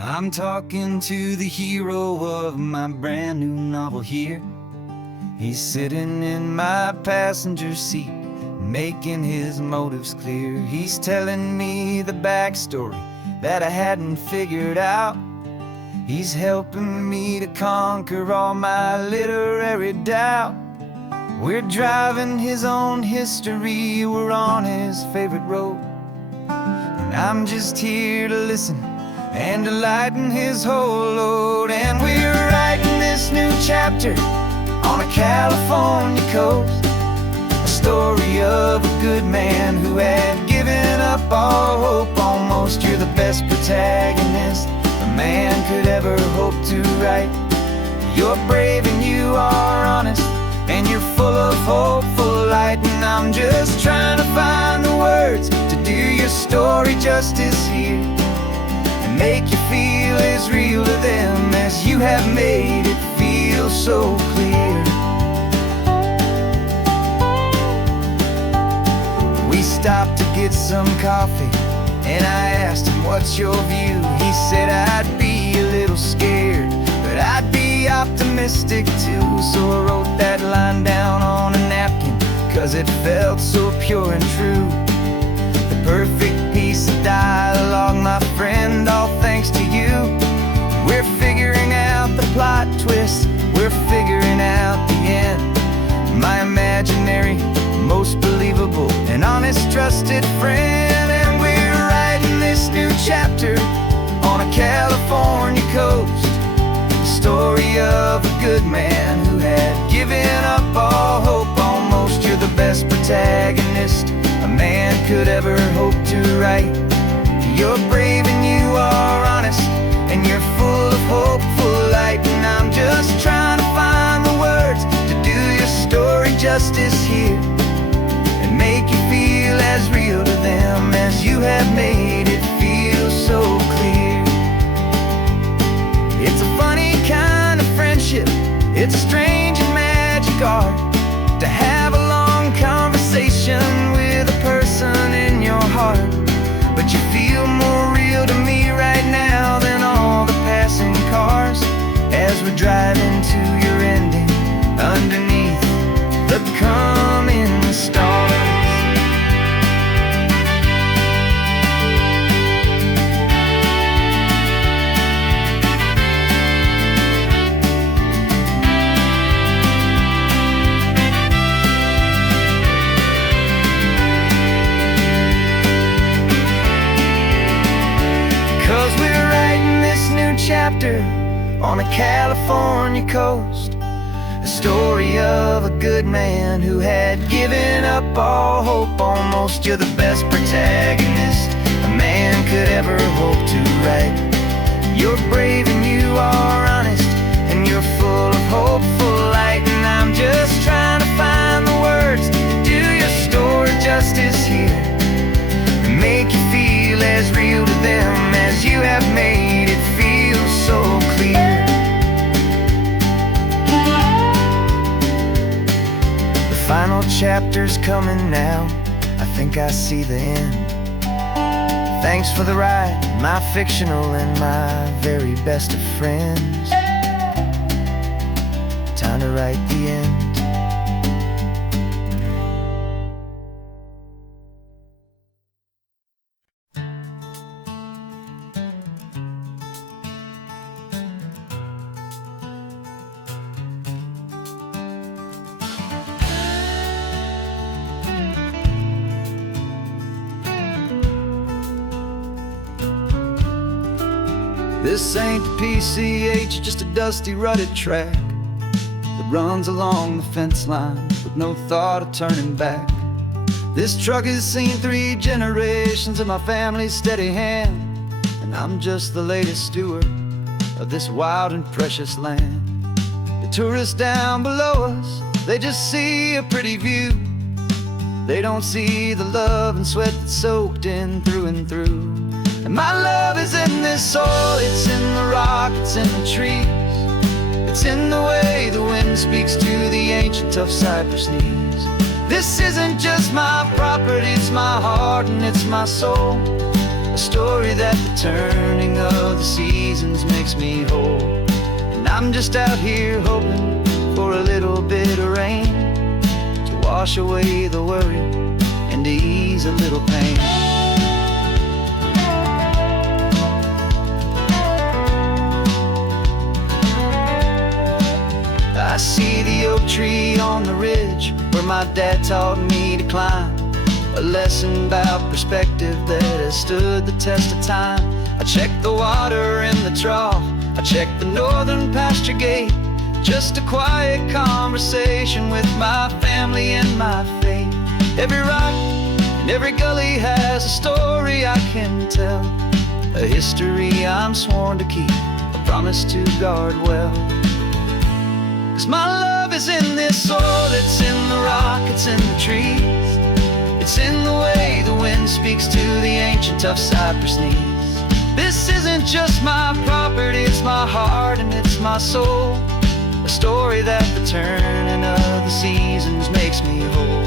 I'm talking to the hero of my brand new novel here. He's sitting in my passenger seat, making his motives clear. He's telling me the backstory that I hadn't figured out. He's helping me to conquer all my literary doubt. We're driving his own history, we're on his favorite road, and I'm just here to listen and to lighten his whole load. And we're writing this new chapter on a California coast, a story of a good man who had given up all hope almost. You're the best protagonist a man could ever hope to write. You're brave and you are honest, and you're full of hopeful light. And I'm just trying to find the words to do your story justice here, and make you feel as real to them as you have made it feel so clear. We stopped to get some coffee, and I asked him, what's your view? He said, I'd be a little scared, but I'd be optimistic too. So I wrote that line down on a napkin, 'cause it felt so pure and true. The perfect piece of dialogue, my friend, all thanks to you. We're figuring out the plot twist, we're figuring out the end. My imaginary, most believable and honest trusted friend. And we're writing this new chapter on a California coast, the story of a good man who had given up all hope almost. You're the best protagonist a man could ever hope to write. You're brave and you are honest, and you're full of hopeful light. And I'm just trying to find the words to do your story justice here, and make you feel as real to them as you have made it feel so clear. It's a funny kind of friendship, it's strange and magic art to have a long conversation with a person in your heart. But you feel more real to me right now than all the passing cars, as we're driving to your ending underneath the coming stars. 'Cause we're writing this new chapter on a California coast, a story of a good man who had given up all hope almost. You're the best protagonist a man could ever hope to write. You're brave and you are honest, and you're full of hopeful light. And I'm just trying to find the words to do your story justice here, and make you feel as real to them as you have made it feel so clear. The final chapter's coming now, I think I see the end. Thanks for the ride, my fictional and my very best of friends. Time to write the end. This ain't the PCH, just a dusty, rutted track that runs along the fence line with no thought of turning back. This truck has seen 3 generations of my family's steady hand, and I'm just the latest steward of this wild and precious land. The tourists down below us, they just see a pretty view. They don't see the love and sweat that's soaked in through and through. And my love is in this soil, it's in the rock, it's in the trees. It's in the way the wind speaks to the ancient tough cypress knees. This isn't just my property, it's my heart and it's my soul. A a story that the turning of the seasons makes me whole. And I'm just out here hoping for a little bit of rain to wash away the worry and to ease a little pain. I see the oak tree on the ridge where my dad taught me to climb, a lesson about perspective that has stood the test of time. I check the water in the trough, I check the northern pasture gate, just a quiet conversation with my family and my faith. Every rock and every gully has a story I can tell, a history I'm sworn to keep, a promise to guard well. 'Cause my love is in this soil, it's in the rock, it's in the trees, it's in the way the wind speaks to the ancient tough cypress knees. This isn't just my property, it's my heart and it's my soul, a story that the turning of the seasons makes me whole.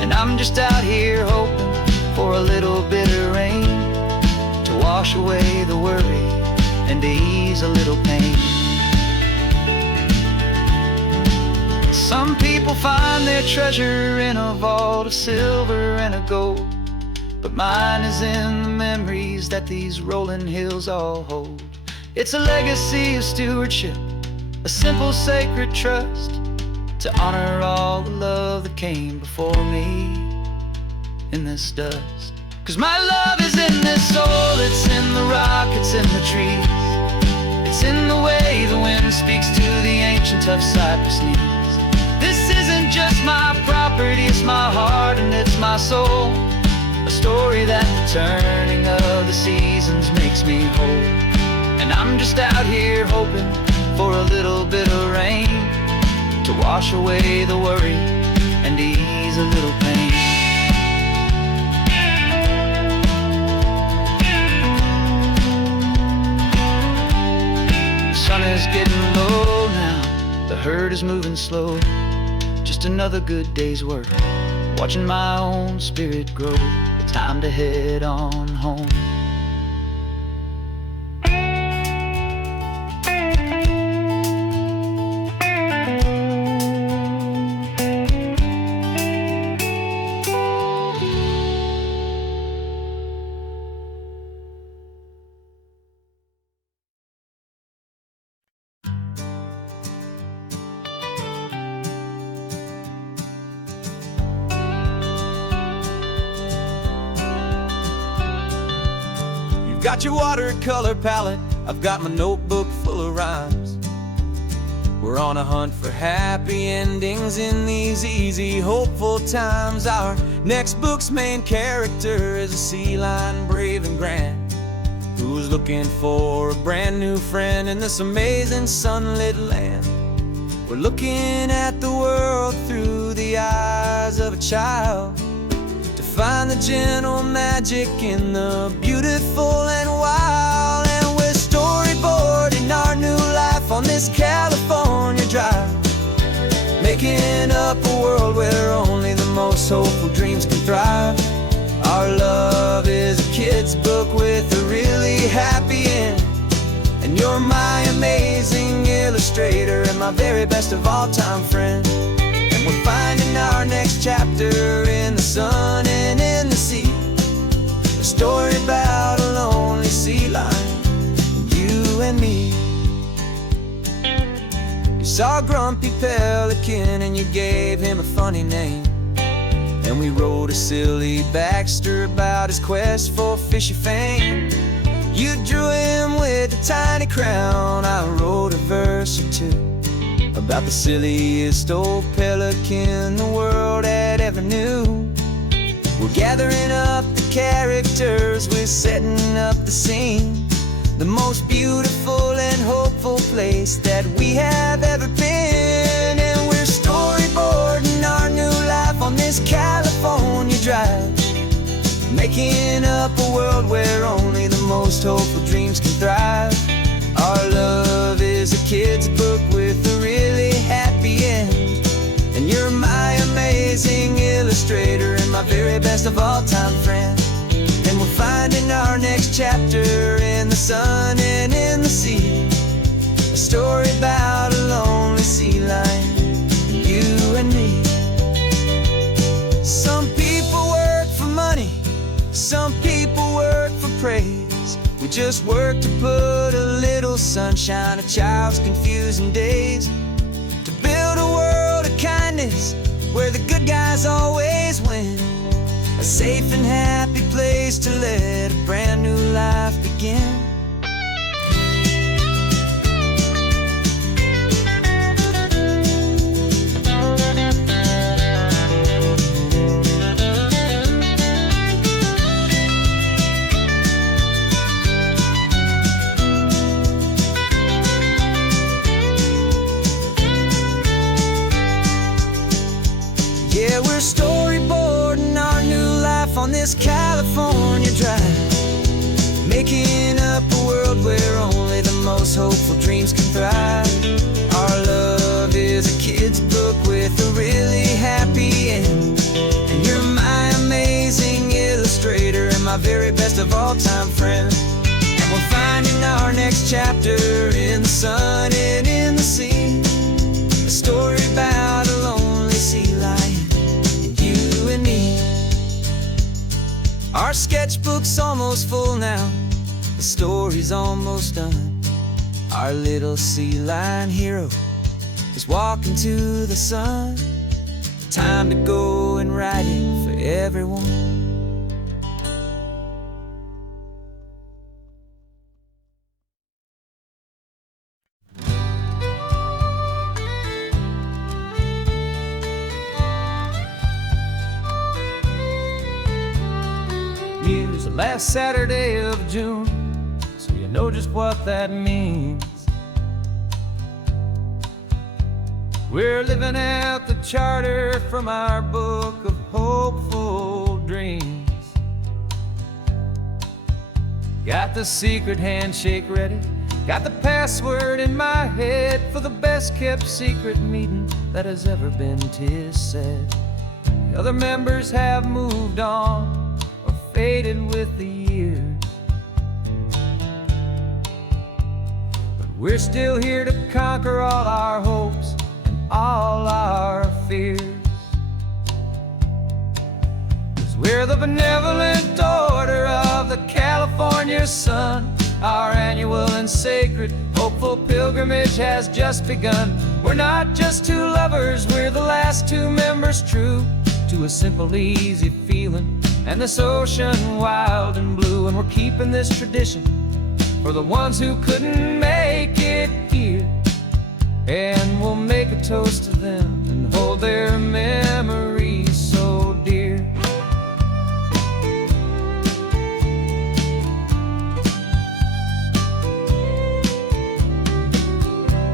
And I'm just out here hoping for a little bit of rain to wash away the worry and to ease a little pain. Some people find their treasure in a vault of silver and a gold, but mine is in the memories that these rolling hills all hold. It's a legacy of stewardship, a simple sacred trust, to honor all the love that came before me in this dust. 'Cause my love is in this soul, it's in the rock, it's in the trees, it's in the way the wind speaks to the ancient tough cypress knees. This isn't just my property, it's my heart and it's my soul, a story that the turning of the seasons makes me whole. And I'm just out here hoping for a little bit of rain to wash away the worry and to ease a little pain. The sun is getting low now, the herd is moving slow, just another good day's work, watching my own spirit grow. It's time to head on home. Got your watercolor palette, I've got my notebook full of rhymes. We're on a hunt for happy endings in these easy, hopeful times. Our next book's main character is a sea lion, brave and grand, who's looking for a brand new friend in this amazing sunlit land. We're looking at the world through the eyes of a child, find the gentle magic in the beautiful and wild. And we're storyboarding our new life on this California drive, making up a world where only the most hopeful dreams can thrive. Our love is a kid's book with a really happy end, and you're my amazing illustrator and my very best of all time friend. We're finding our next chapter in the sun and in the sea, a story about a lonely sea lion, you and me. You saw a grumpy pelican and you gave him a funny name, and we wrote a silly Baxter about his quest for fishy fame. You drew him with a tiny crown, I wrote a verse or two about the silliest old pelican the world had ever knew. We're gathering up the characters, we're setting up the scene, the most beautiful and hopeful place that we have ever been. And we're storyboarding our new life on this California drive, making up a world where only the most hopeful dreams can thrive. Our love is a kid's book with a really happy end, and you're my amazing illustrator and my very best of all time friend. And we're finding our next chapter in the sun and in the sea. A story about a lonely sea lion, you and me. Some people work for money, some people work for praise. We just work to put a little sunshine in a child's confusing days, to build a world of kindness where the good guys always win. A safe and happy place to let a brand new life begin. Yeah, we're storyboarding our new life on this California drive, making up a world where only the most hopeful dreams can thrive. Our love is a kid's book with a really happy end, and you're my amazing illustrator and my very best of all time friend. And we're finding our next chapter in the sun and in the sea, a story about a lonely sea lion, you and me. Our sketchbook's almost full now, the story's almost done. Our little sea lion hero is walking to the sun. Time to go and write it for everyone. Here's the last Saturday of June, so you know just what that means. We're living out the charter from our book of hopeful dreams. Got the secret handshake ready, got the password in my head for the best kept secret meeting that has ever been, 'tis said. The other members have moved on, faded with the years, but we're still here to conquer all our hopes and all our fears. 'Cause we're the benevolent order of the California sun. Our annual and sacred hopeful pilgrimage has just begun. We're not just two lovers, we're the last two members true to a simple, easy feeling and this ocean wild and blue. And we're keeping this tradition for the ones who couldn't make it here, and we'll make a toast to them and hold their memories so dear.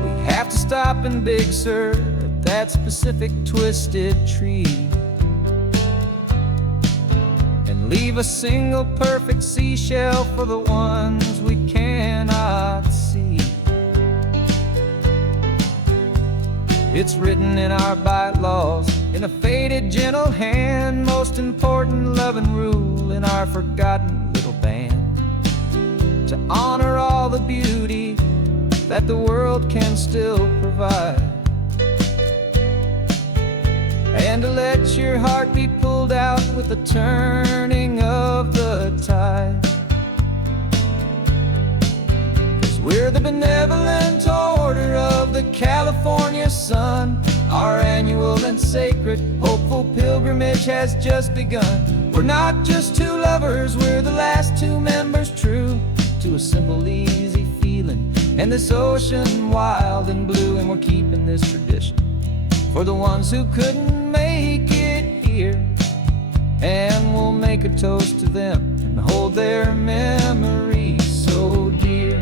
We have to stop in Big Sur at that specific twisted tree, leave a single perfect seashell for the ones we cannot see. It's written in our bylaws in a faded gentle hand, most important love and rule in our forgotten little band, to honor all the beauty that the world can still provide, and to let your heart be pulled out with the turning of the tide. 'Cause we're the benevolent order of the California sun. Our annual and sacred hopeful pilgrimage has just begun. We're not just two lovers, we're the last two members true to a simple, easy feeling and this ocean wild and blue. And we're keeping this tradition for the ones who couldn't make it here, and we'll make a toast to them and hold their memories so dear.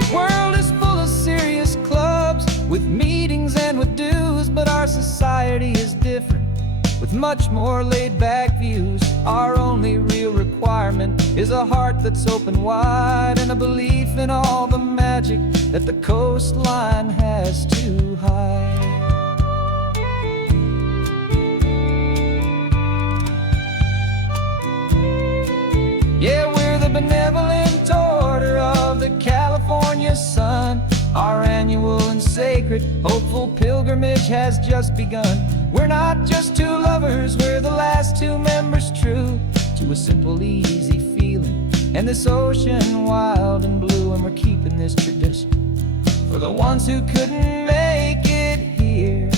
The world is full of serious clubs with meetings and with dues, but our society is different with much more laid-back views. Our only real requirement is a heart that's open wide and a belief in all the magic that the coastline has to hide. California sun. Our annual and sacred, hopeful pilgrimage has just begun. We're not just two lovers, we're the last two members true to a simple, easy feeling, and this ocean wild and blue. And we're keeping this tradition for the ones who couldn't make it here,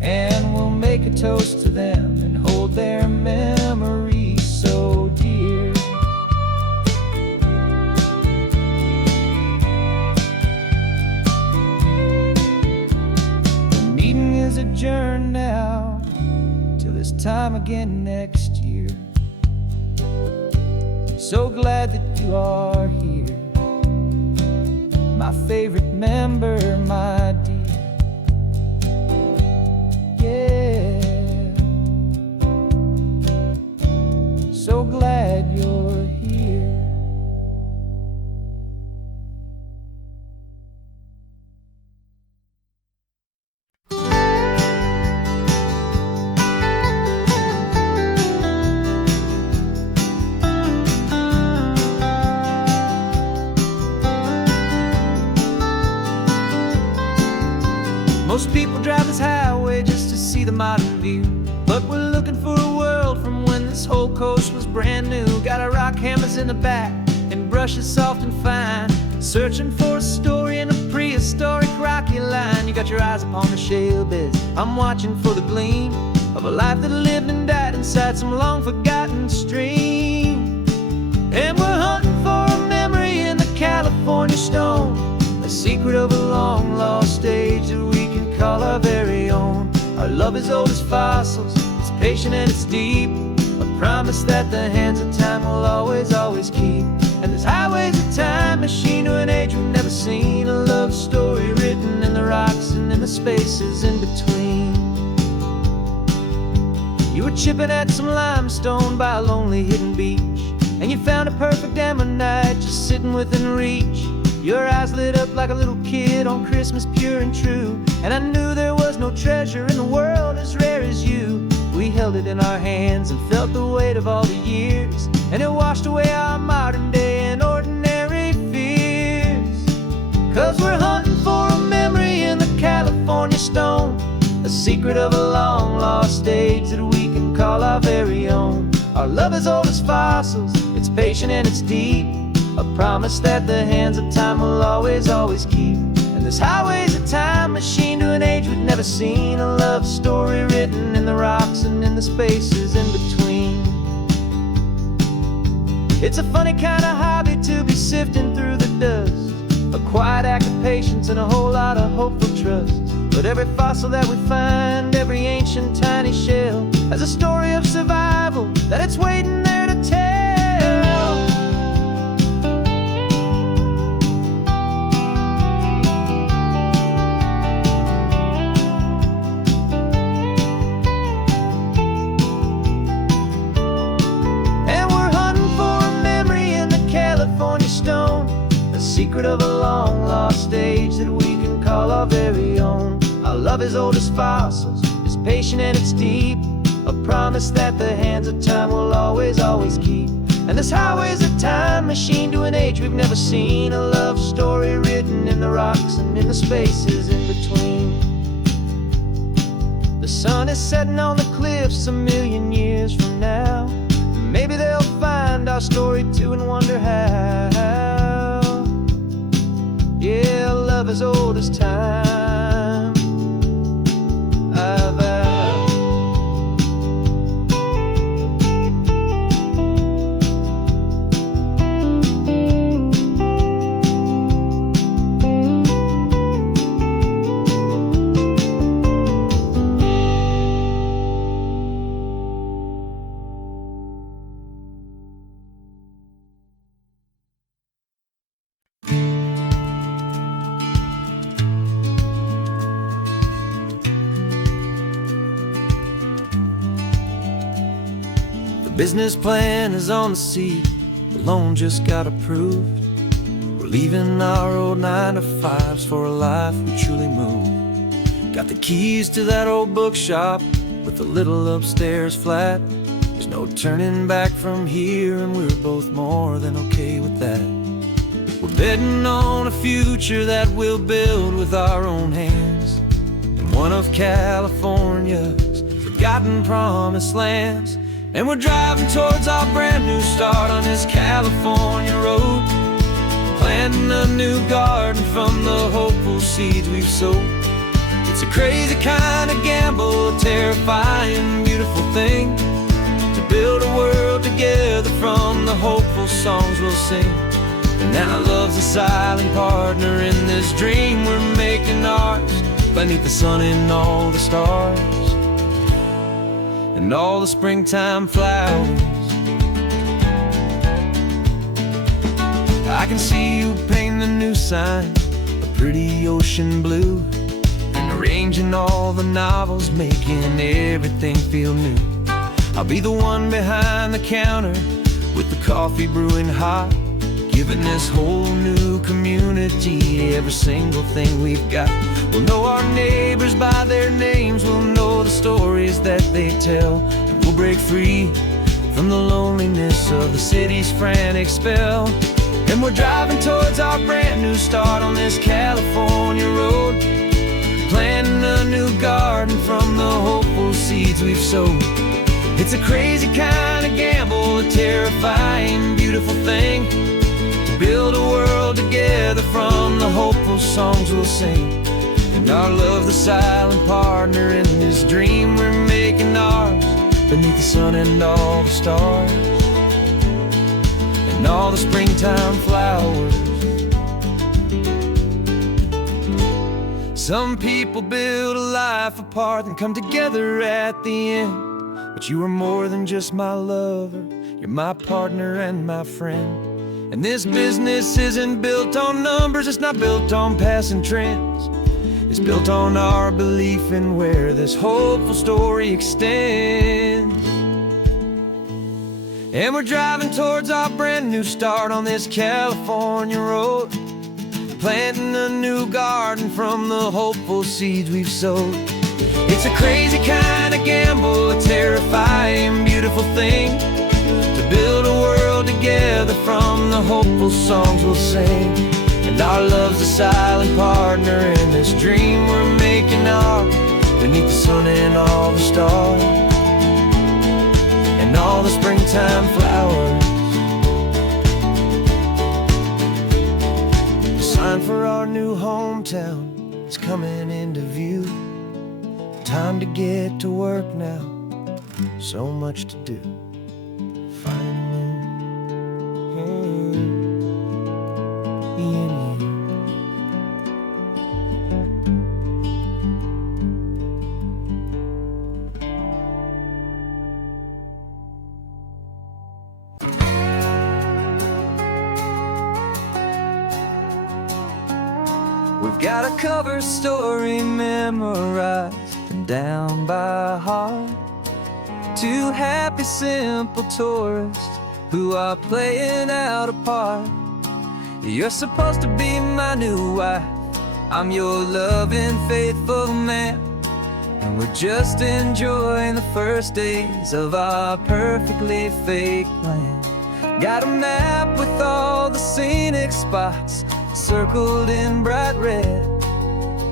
and we'll make a toast to them and hold their memories so dear. The meeting is adjourned now till this time again next year. So glad that you are here, my favorite member, my dear. Yeah, so glad you're here. Most people drive this highway just to see the modern view, but we're looking for a world from when this whole coast was brand new. Got our rock hammers in the back and brushes soft and fine, searching for a story in a prehistoric rocky line. You got your eyes upon the shale beds, I'm watching for the gleam of a life that lived and died inside some long forgotten stream. And we're hunting for a memory in the California stone, a secret of a long lost age that we can call our very own. Our love is old as fossils, it's patient and it's deep, a promise that the hands of time will always, always keep. And this highway's a time machine to an age we've never seen, a love story written in the rocks and in the spaces in between. You were chipping at some limestone by a lonely hidden beach, and you found a perfect ammonite just sitting within reach. Your eyes lit up like a little kid on Christmas, pure and true, and I knew there was no treasure in the world as rare as you. We held it in our hands and felt the weight of all the years, and it washed away our modern day and ordinary fears. 'Cause we're hunting for a memory in the California stone, a secret of a long lost age that we can call our very own. Our love is old as fossils, it's patient and it's deep, a promise that the hands of time will always, always keep. And this highway's a time machine to an age we've never seen, a love story written in the rocks and in the spaces in between. It's a funny kind of hobby to be sifting through the dust, a quiet act of patience and a whole lot of hopeful trust. But every fossil that we find, every ancient tiny shell, has a story of survival that it's waiting there to tell. Secret of a long lost age that we can call our very own. Our love is old as fossils, it's patient and it's deep, a promise that the hands of time will always, always keep. And this highway's a time machine to an age we've never seen, a love story written in the rocks and in the spaces in between. The sun is setting on the cliffs a million years from now, maybe they'll find our story too and wonder how. Yeah, love as old as time, I vow. Business plan is on the seat, the loan just got approved. We're leaving our old 9-to-5s for a life we truly move. Got the keys to that old bookshop with the little upstairs flat. There's no turning back from here, and we're both more than okay with that. We're betting on a future that we'll build with our own hands in one of California's forgotten promised lands. And we're driving towards our brand new start on this California road, planting a new garden from the hopeful seeds we've sowed. It's a crazy kind of gamble, a terrifying, beautiful thing, to build a world together from the hopeful songs we'll sing. And now love's a silent partner in this dream we're making ours, beneath the sun and all the stars and all the springtime flowers. I can see you painting a new sign, a pretty ocean blue, and arranging all the novels, making everything feel new. I'll be the one behind the counter with the coffee brewing hot, giving this whole new community every single thing we've got. We'll know our neighbors by their names, we'll know the stories that they tell, and we'll break free from the loneliness of the city's frantic spell. And we're driving towards our brand new start on this California road, planting a new garden from the hopeful seeds we've sowed. It's a crazy kind of gamble, a terrifying, beautiful thing, to build a world together from the hopeful songs we'll sing. And our love's the silent partner in this dream we're making ours, beneath the sun and all the stars and all the springtime flowers. Some people build a life apart and come together at the end, but you are more than just my lover, you're my partner and my friend. And this business isn't built on numbers, it's not built on passing trends, it's built on our belief in where this hopeful story extends. And we're driving towards our brand new start on this California road, planting a new garden from the hopeful seeds we've sowed. It's a crazy kind of gamble, a terrifying, beautiful thing, to build a world together from the hopeful songs we'll sing. And our love's a silent partner in this dream we're making ours, beneath the sun and all the stars and all the springtime flowers. The sign for our new hometown is coming into view. Time to get to work now, so much to do. Finding we've got a cover story memorized and down by heart. Two happy, simple tourists who are playing out a part. You're supposed to be my new wife, I'm your loving, faithful man, and we're just enjoying the first days of our perfectly fake plan. Got a map with all the scenic spots circled in bright red,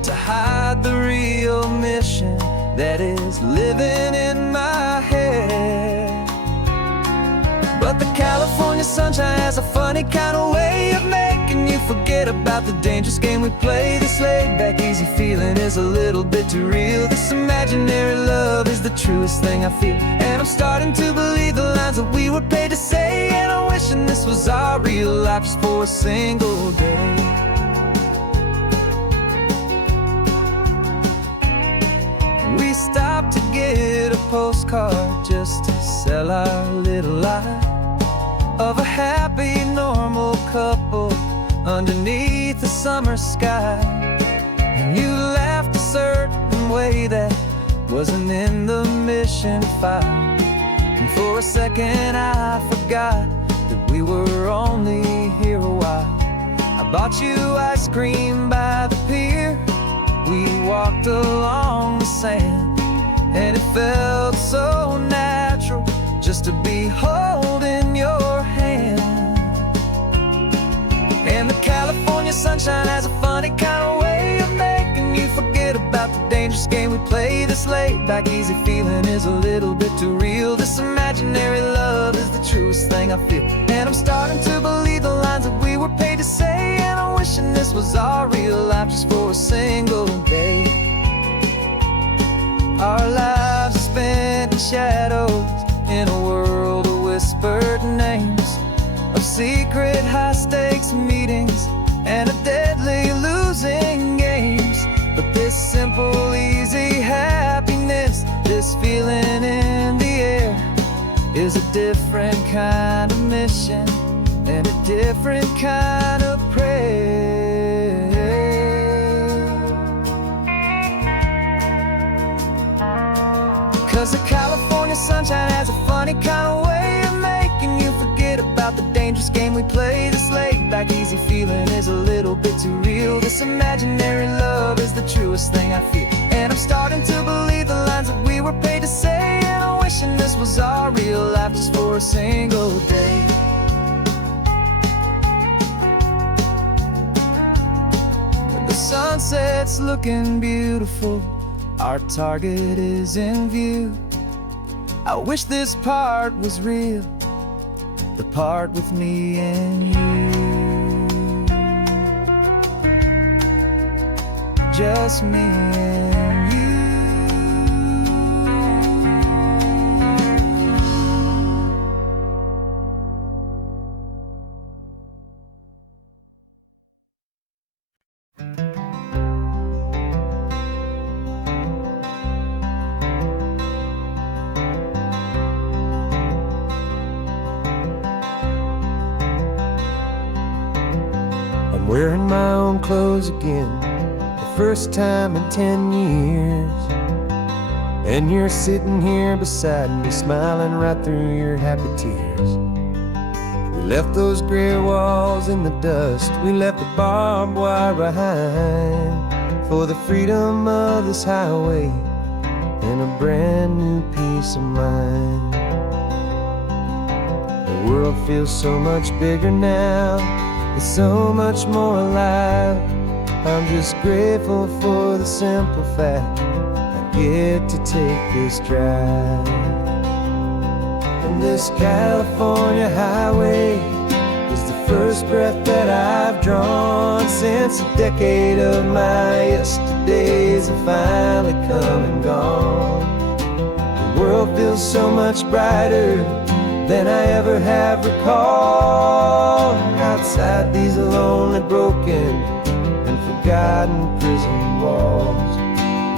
to hide the real mission that is living in my head. But the California sunshine has a funny kind of way of making you forget about the dangerous game we play. This laid back, easy feeling is a little bit too real. This imaginary love is the truest thing I feel, and I'm starting to believe the lines that we were paid to say. And I'm wishing this was our real life just for a single day. We stopped to get a postcard just to sell our little lie of a happy, normal couple underneath the summer sky. And you laughed a certain way that wasn't in the mission file, and for a second I forgot that we were only here a while. I bought you ice cream by the pier, we walked along the sand, and it felt so natural just to be holding your hand. And the sunshine has a funny kind of way of making you forget about the dangerous game we play. This laid back easy feeling is a little bit too real. This imaginary love is the truest thing I feel, and I'm starting to believe the lines that we were paid to say. And I'm wishing this was our real life just for a single day. Our lives are spent in shadows, in a world of whispered names, of secret high-stakes meetings and of deadly losing games. But this simple, easy happiness, this feeling in the air, is a different kind of mission and a different kind of prayer. 'Cause the California sunshine has a funny kind of way of making you forget about the dangerous game we play. This laid back easy feeling is a little bit too real. This imaginary love is the truest thing I feel, and I'm starting to believe the lines that we were paid to say. And I'm wishing this was our real life just for a single day. When the sunset's looking beautiful, our target is in view. I wish this part was real, the part with me and you. Just me and you. I'm wearing my own clothes again, the first time in 10 years. And you're sitting here beside me, smiling right through your happy tears. We left those gray walls in the dust, we left the barbed wire behind, for the freedom of this highway and a brand new peace of mind. The world feels so much bigger now, it's so much more alive. I'm just grateful for the simple fact I get to take this drive. And this California highway is the first breath that I've drawn since a decade of my yesterdays have finally come and gone. The world feels so much brighter than I ever have recalled. Outside these lonely, broken, and forgotten prison walls,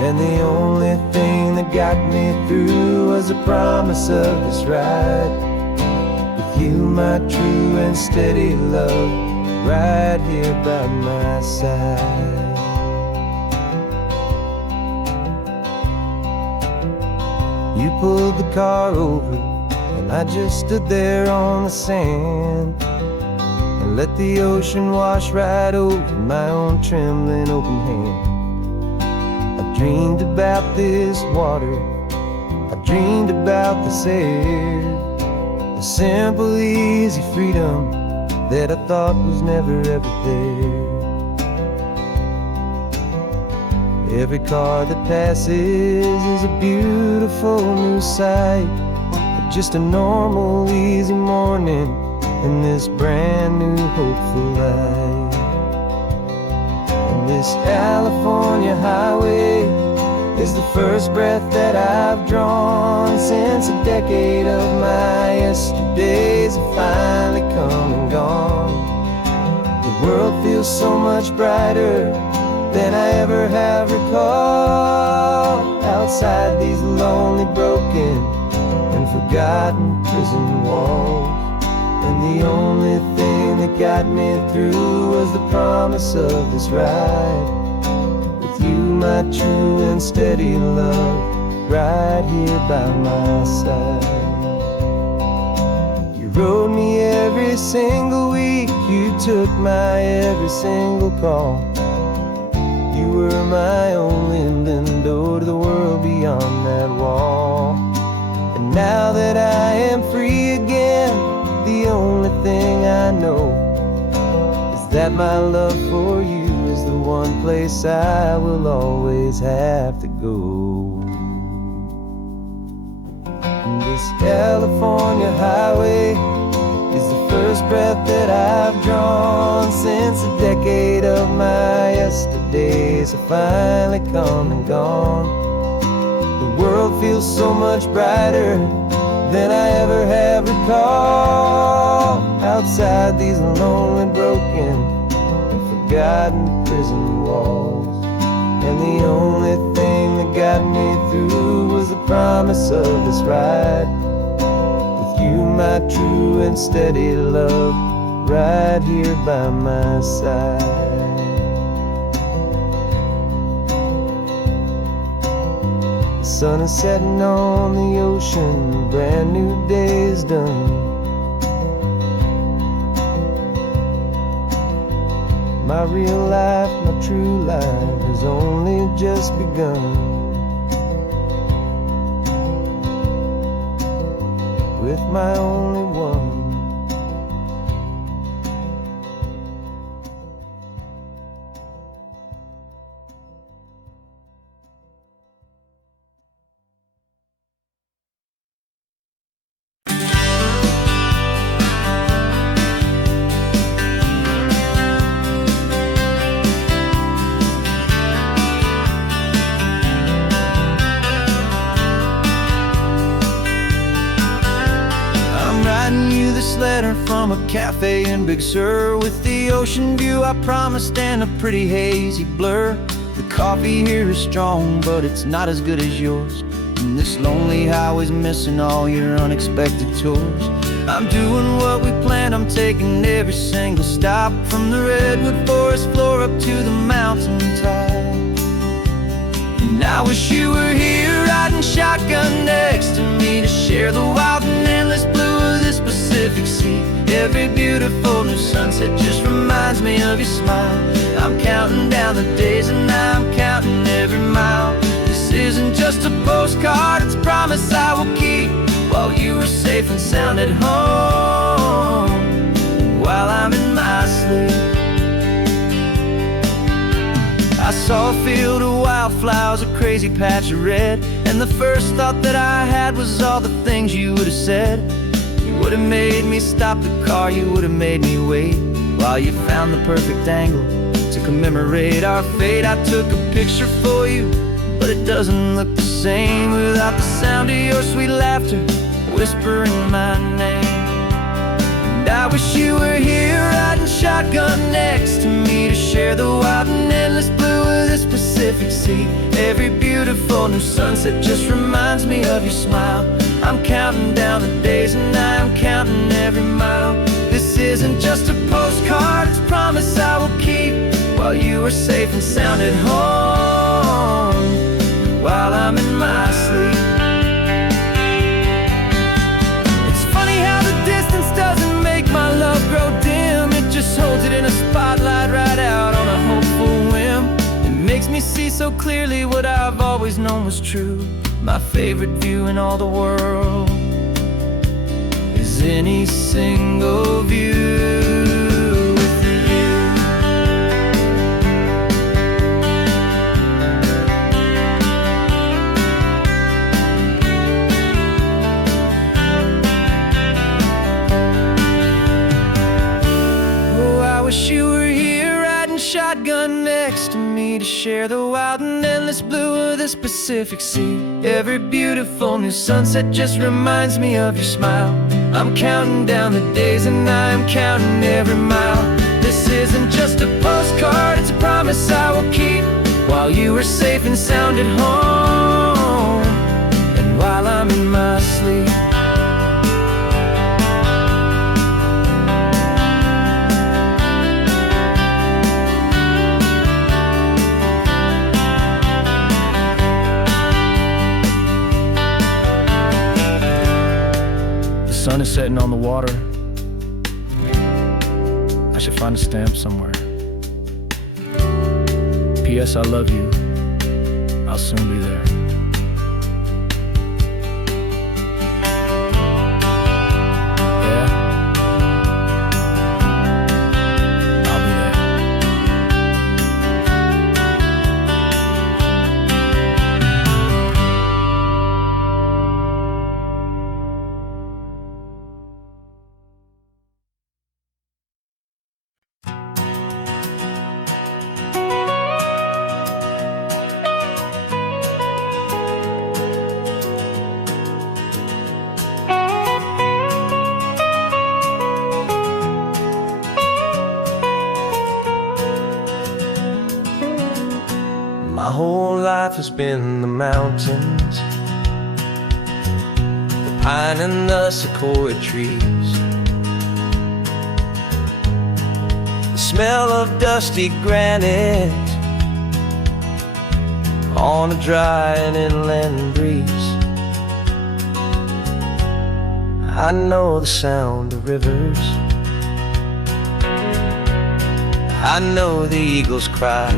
and the only thing that got me through was the promise of this ride with you, my true and steady love, right here by my side. You pulled the car over, and I just stood there on the sand and let the ocean wash right over my own trembling open hand. I dreamed about this water, I dreamed about this air, the simple, easy freedom that I thought was never ever there. Every car that passes is a beautiful new sight, just a normal, easy morning in this brand new, hopeful life. And this California highway is the first breath that I've drawn since a decade of my yesterdays have finally come and gone. The world feels so much brighter than I ever have recalled. Outside these lonely, broken, and forgotten prison walls, and the only thing that got me through was the promise of this ride with you, my true and steady love, right here by my side. You rode me every single week, you took my every single call. You were my only window to the world beyond that wall. And now that I am free again, the only thing I know is that my love for you is the one place I will always have to go. This California highway is the first breath that I've drawn since a decade of my yesterdays have finally come and gone. The world feels so much brighter than I ever have recalled. Outside these lonely, broken, and forgotten prison walls, and the only thing that got me through was the promise of this ride with you, my true and steady love, right here by my side. The sun is setting on the ocean, a brand new day is done. My real life, my true life has only just begun. With my only one. Letter from a cafe in Big Sur with the ocean view I promised and a pretty hazy blur. The coffee here is strong, but it's not as good as yours. And this lonely highway's missing all your unexpected tours. I'm doing what we planned, I'm taking every single stop, from the redwood forest floor up to the mountain top. And I wish you were here riding shotgun next to me to share the wild and endless blue of this Pacific Sea. Every beautiful new sunset just reminds me of your smile. I'm counting down the days and I'm counting every mile. This isn't just a postcard, it's a promise I will keep, while you are safe and sound at home, while I'm in my sleep. I saw a field of wildflowers, a crazy patch of red, and the first thought that I had was all the things you would have said. You would have made me stop the car, you would have made me wait, while you found the perfect angle to commemorate our fate. I took a picture for you, but it doesn't look the same without the sound of your sweet laughter whispering my name. And I wish you were here riding shotgun next to me to share the wild and endless blue of this Pacific Sea. Every beautiful new sunset just reminds me of your smile. I'm counting down the days and I'm counting every mile. This isn't just a postcard, it's a promise I will keep, while you are safe and sound at home, while I'm in my sleep. It's funny how the distance doesn't make my love grow dim. It just holds it in a spotlight right out on a hopeful whim. It makes me see so clearly what I've always known was true. My favorite view in all the world is any single view with you. Oh, I wish you were here riding shotgun next to me to share the wild and endless blue of this Pacific Sea. Every beautiful new sunset just reminds me of your smile. I'm counting down the days and I'm counting every mile. This isn't just a postcard, it's a promise I will keep, while you are safe and sound at home, and while I'm in my sleep. The sun is setting on the water. I should find a stamp somewhere. P.S. I love you. I'll soon be there. Yeah, I'll be there. has been the mountains, the pine and the sequoia trees, the smell of dusty granite on a dry and inland breeze. I know the sound of rivers, I know the eagles cry,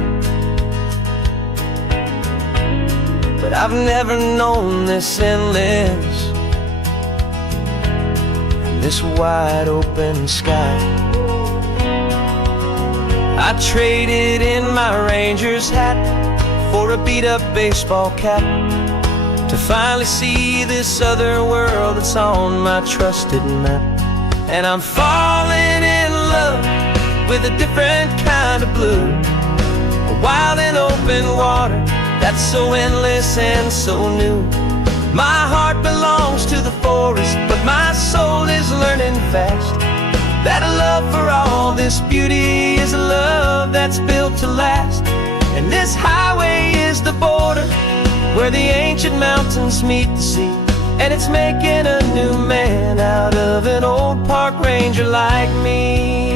but I've never known this endless, this wide open sky. I traded in my ranger's hat for a beat-up baseball cap to finally see this other world that's on my trusted map. And I'm falling in love with a different kind of blue, a wild and open water that's so endless and so new. My heart belongs to the forest, but my soul is learning fast that a love for all this beauty is a love that's built to last. And this highway is the border where the ancient mountains meet the sea, and it's making a new man out of an old park ranger like me.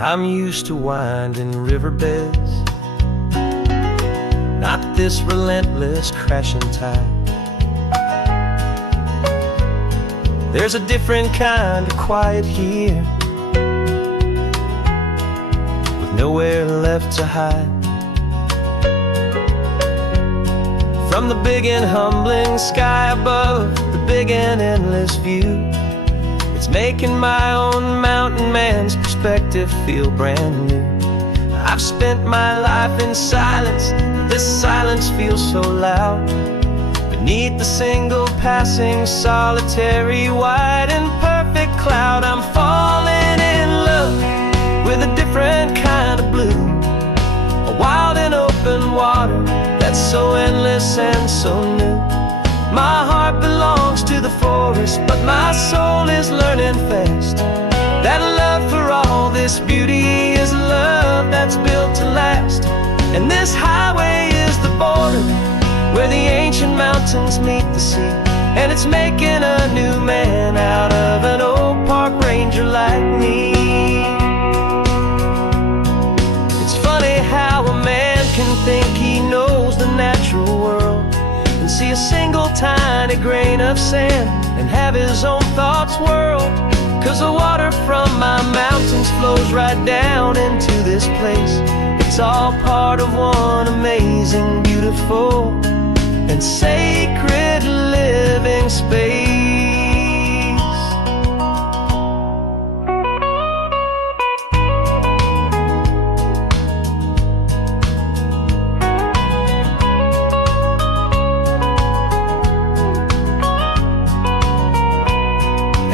I'm used to winding riverbeds, not this relentless crashing tide. There's a different kind of quiet here, with nowhere left to hide. From the big and humbling sky above, the big and endless view, it's making my own mountain man's perspective feel brand new. I've spent my life in silence, this silence feels so loud. Beneath the single passing solitary white and perfect cloud, I'm falling in love with a different kind of blue, a wild and open water that's so endless and so new. My heart belongs to the forest, but my soul is learning fast that a love for all this beauty is a love that's built to last. And this highway is the border where the ancient mountains meet the sea, and it's making a new man out of an old park ranger like me. It's funny how a man can think he knows the natural world and see a single tiny grain of sand and have his own thoughts whirled. 'Cause the water from my mountains flows right down into this place. It's all part of one amazing, beautiful, and sacred living space.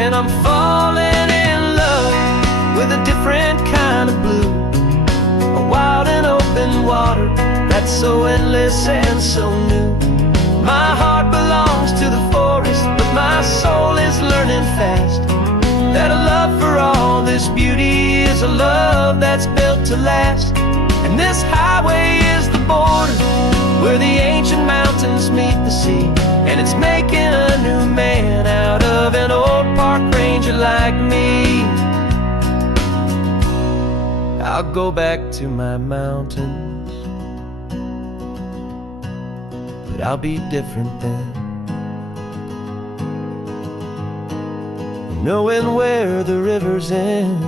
And I'm falling in love with a different kind of blue, a wild and open water that's so endless and so new. My heart belongs to the forest, but my soul is learning fast that a love for all this beauty is a love that's built to last. And this highway is the border where the ancient mountains meet the sea, and it's making a new man out of an old park ranger like me. I'll go back to my mountains, but I'll be different then, knowing where the rivers end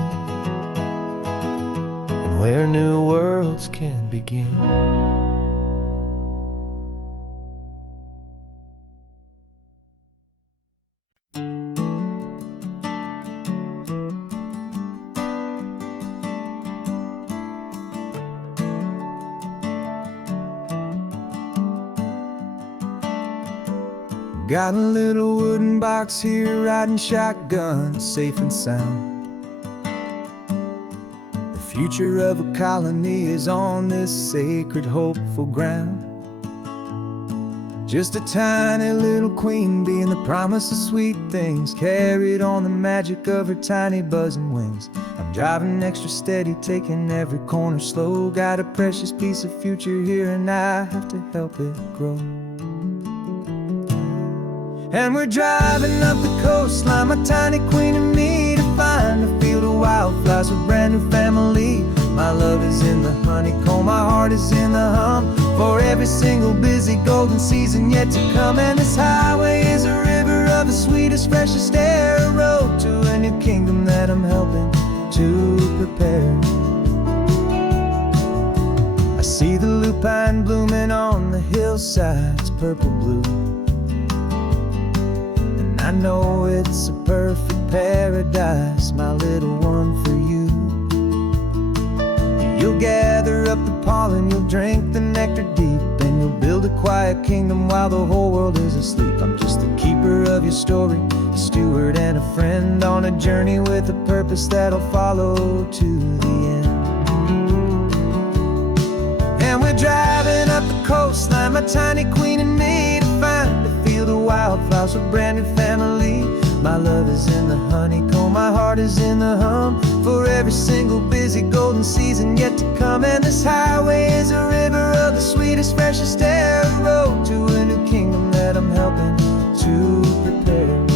and where new worlds can begin. Got a little wooden box here, riding shotgun, safe and sound. The future of a colony is on this sacred, hopeful ground. Just a tiny little queen bee, and the promise of sweet things carried on the magic of her tiny buzzing wings. I'm driving extra steady, taking every corner slow. Got a precious piece of future here, and I have to help it grow. And we're driving up the coastline, my tiny queen and me, to find a field of wildflowers with brand new family. My love is in the honeycomb, my heart is in the hum, for every single busy golden season yet to come. And this highway is a river of the sweetest, freshest air, a road to a new kingdom that I'm helping to prepare. I see the lupine blooming on the hillsides, purple blue, and I know it's a perfect paradise, my little one, for you. You'll gather up the pollen, you'll drink the nectar deep, and you'll build a quiet kingdom while the whole world is asleep. I'm just the keeper of your story, a steward and a friend, on a journey with a purpose that'll follow to the end. And we're driving up the coastline, my tiny queen and me, to find a field of wildflowers with brand new family. My love is in the honeycomb, my heart is in the hum, for every single busy golden season yet to come. And this highway is a river of the sweetest, freshest air, a road to a new kingdom that I'm helping to prepare.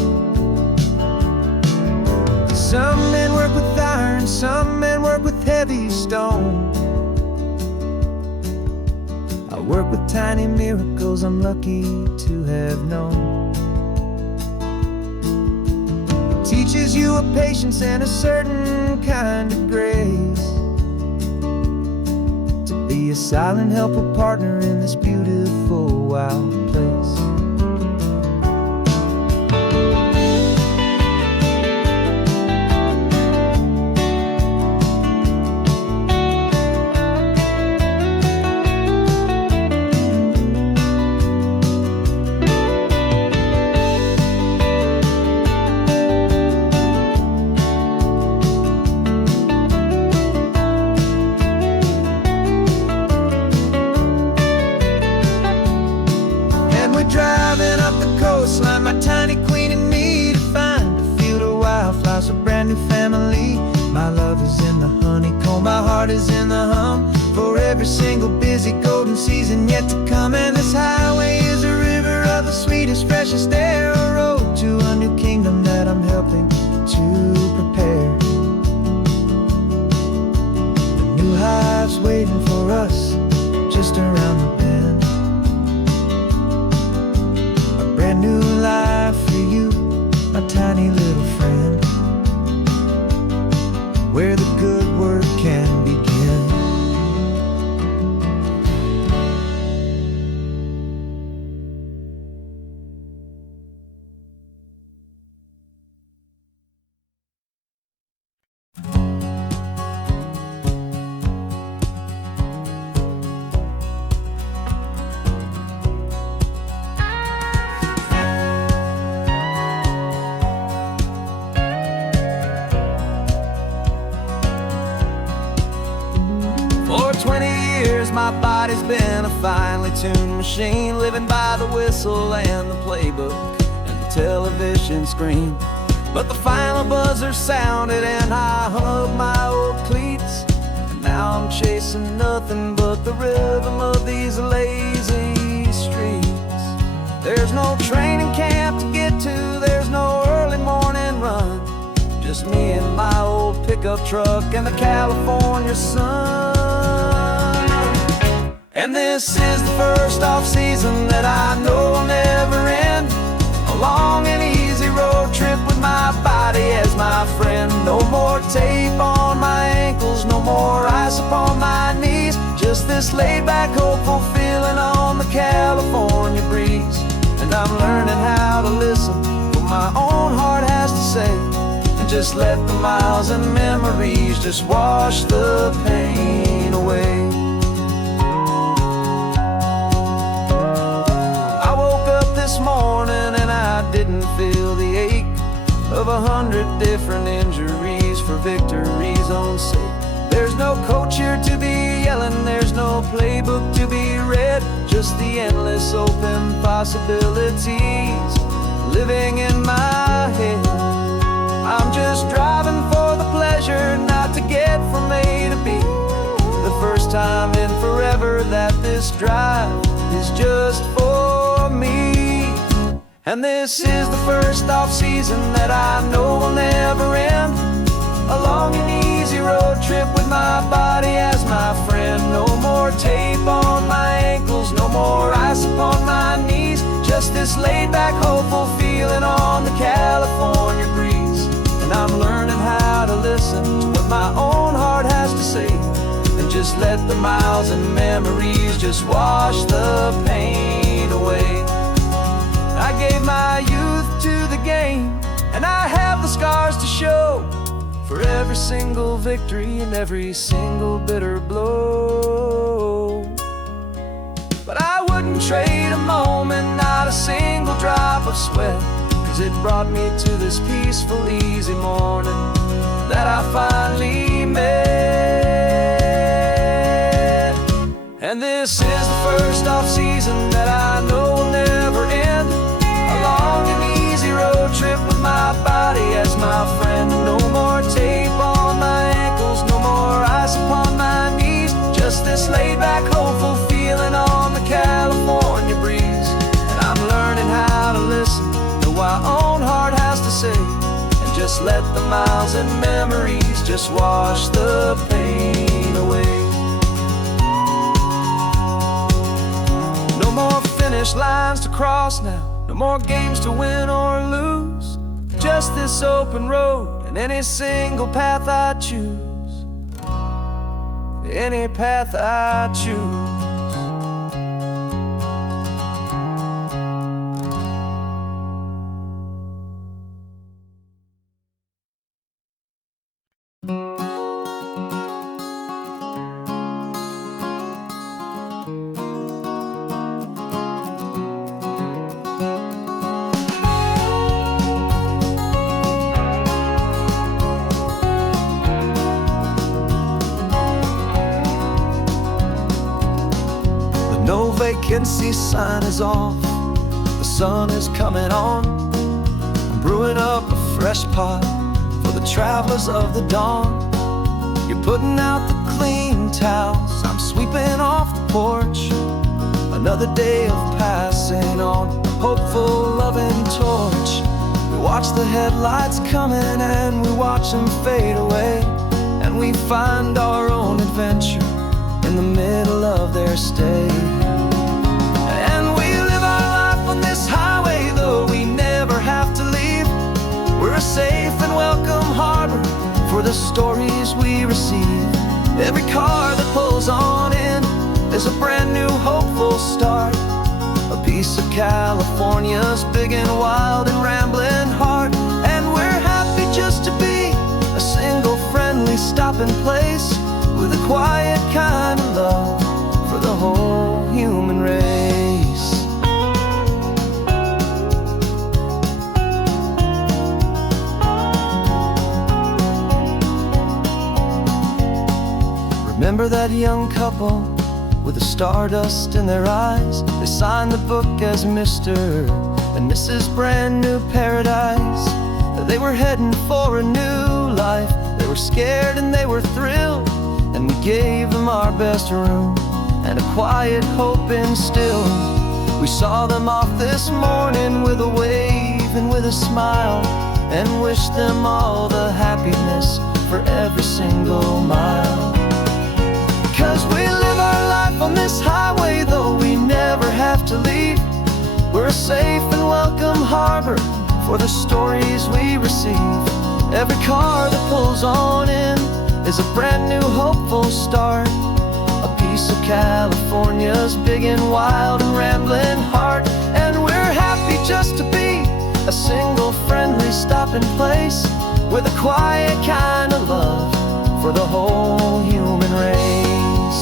Some men work with iron, some men work with heavy stone. I work with tiny miracles I'm lucky to have known. Teaches you a patience and a certain kind of grace, to be a silent, helpful partner in this beautiful, wild place. Driving up the coastline, my tiny queen and me, to find a field of wildflowers, a brand new family. My love is in the honeycomb, my heart is in the hum, for every single busy golden season yet to come. And this highway is a river of the sweetest, freshest air, a road to a new kingdom that I'm helping to prepare. The new hive's waiting for us just around the bend. Brand new life for you, my tiny little friend, where the good work can begin. For 20 years my body's been a finely tuned machine, living by the whistle and the playbook and the television screen. But the final buzzer sounded and I hung up my old cleats, and now I'm chasing nothing but the rhythm of these lazy streets. There's no training camp to get to, there's no early morning run, just me and my old pickup truck and the California sun. And this is the first off-season that I know will never end, a long and easy road trip with my body as my friend. No more tape on my ankles, no more ice upon my knees, just this laid-back, hopeful feeling on the California breeze. And I'm learning how to listen what my own heart has to say, and just let the miles and memories just wash the pain away. I woke up this morning and I didn't feel the ache of 100 different injuries for victory's own sake. There's no coach here to be yelling, there's no playbook to be read, just just the endless open possibilities living in my head. I'm just driving for the pleasure, not to get from A to B. The first time in forever that this drive is just for me. And this is the first off-season that I know will never end. A long and easy road trip with my body as my friend. No more tape on my ankles, no more ice upon my knees. Just this laid-back, hopeful feeling on the California breeze. And I'm learning how to listen to what my own heart has to say, and just let the miles and memories just wash the pain away. I gave my youth to the game, and I have the scars to show for every single victory and every single bitter blow. But I wouldn't trade a moment, not a single drop of sweat, 'cause it brought me to this peaceful, easy morning that I finally met. And this is the first off-season that I know will never end. A long and easy road trip with my body as my friend. No more tape on my ankles, no more ice upon my knees. Just this laid-back, hopeful feeling on the California breeze. And I'm learning how to listen to what my own heart has to say, and just let the miles and memories just wash the pain away. No more finish lines to cross now, no more games to win or lose. Just this open road and any single path I choose. Any path I choose. No vacancy sign is off, the sun is coming on. I'm brewing up a fresh pot for the travelers of the dawn. You're putting out the clean towels, I'm sweeping off the porch. Another day of passing on a hopeful, loving torch. We watch the headlights coming and we watch them fade away, and we find our own adventure in the middle of their stay. And we live our life on this highway, though we never have to leave. We're a safe and welcome harbor for the stories we receive. Every car that pulls on in is a brand new hopeful start. A piece of California's big and wild and rambling heart. And we're happy just to be a single friendly stopping place, with a quiet kind of love for the whole human race. Remember that young couple with the stardust in their eyes? They signed the book as Mr. and Mrs. Brand New Paradise. They were heading for a new life. They were scared and they were thrilled, and we gave them our best room and a quiet hope instilled. We saw them off this morning with a wave and with a smile, and wished them all the happiness for every single mile. 'Cause we live our life on this highway, though we never have to leave. We're a safe and welcome harbor for the stories we receive. Every car that pulls on in is a brand new hopeful start. A piece of California's big and wild and rambling heart. And we're happy just to be a single friendly stopping place, with a quiet kind of love for the whole human race.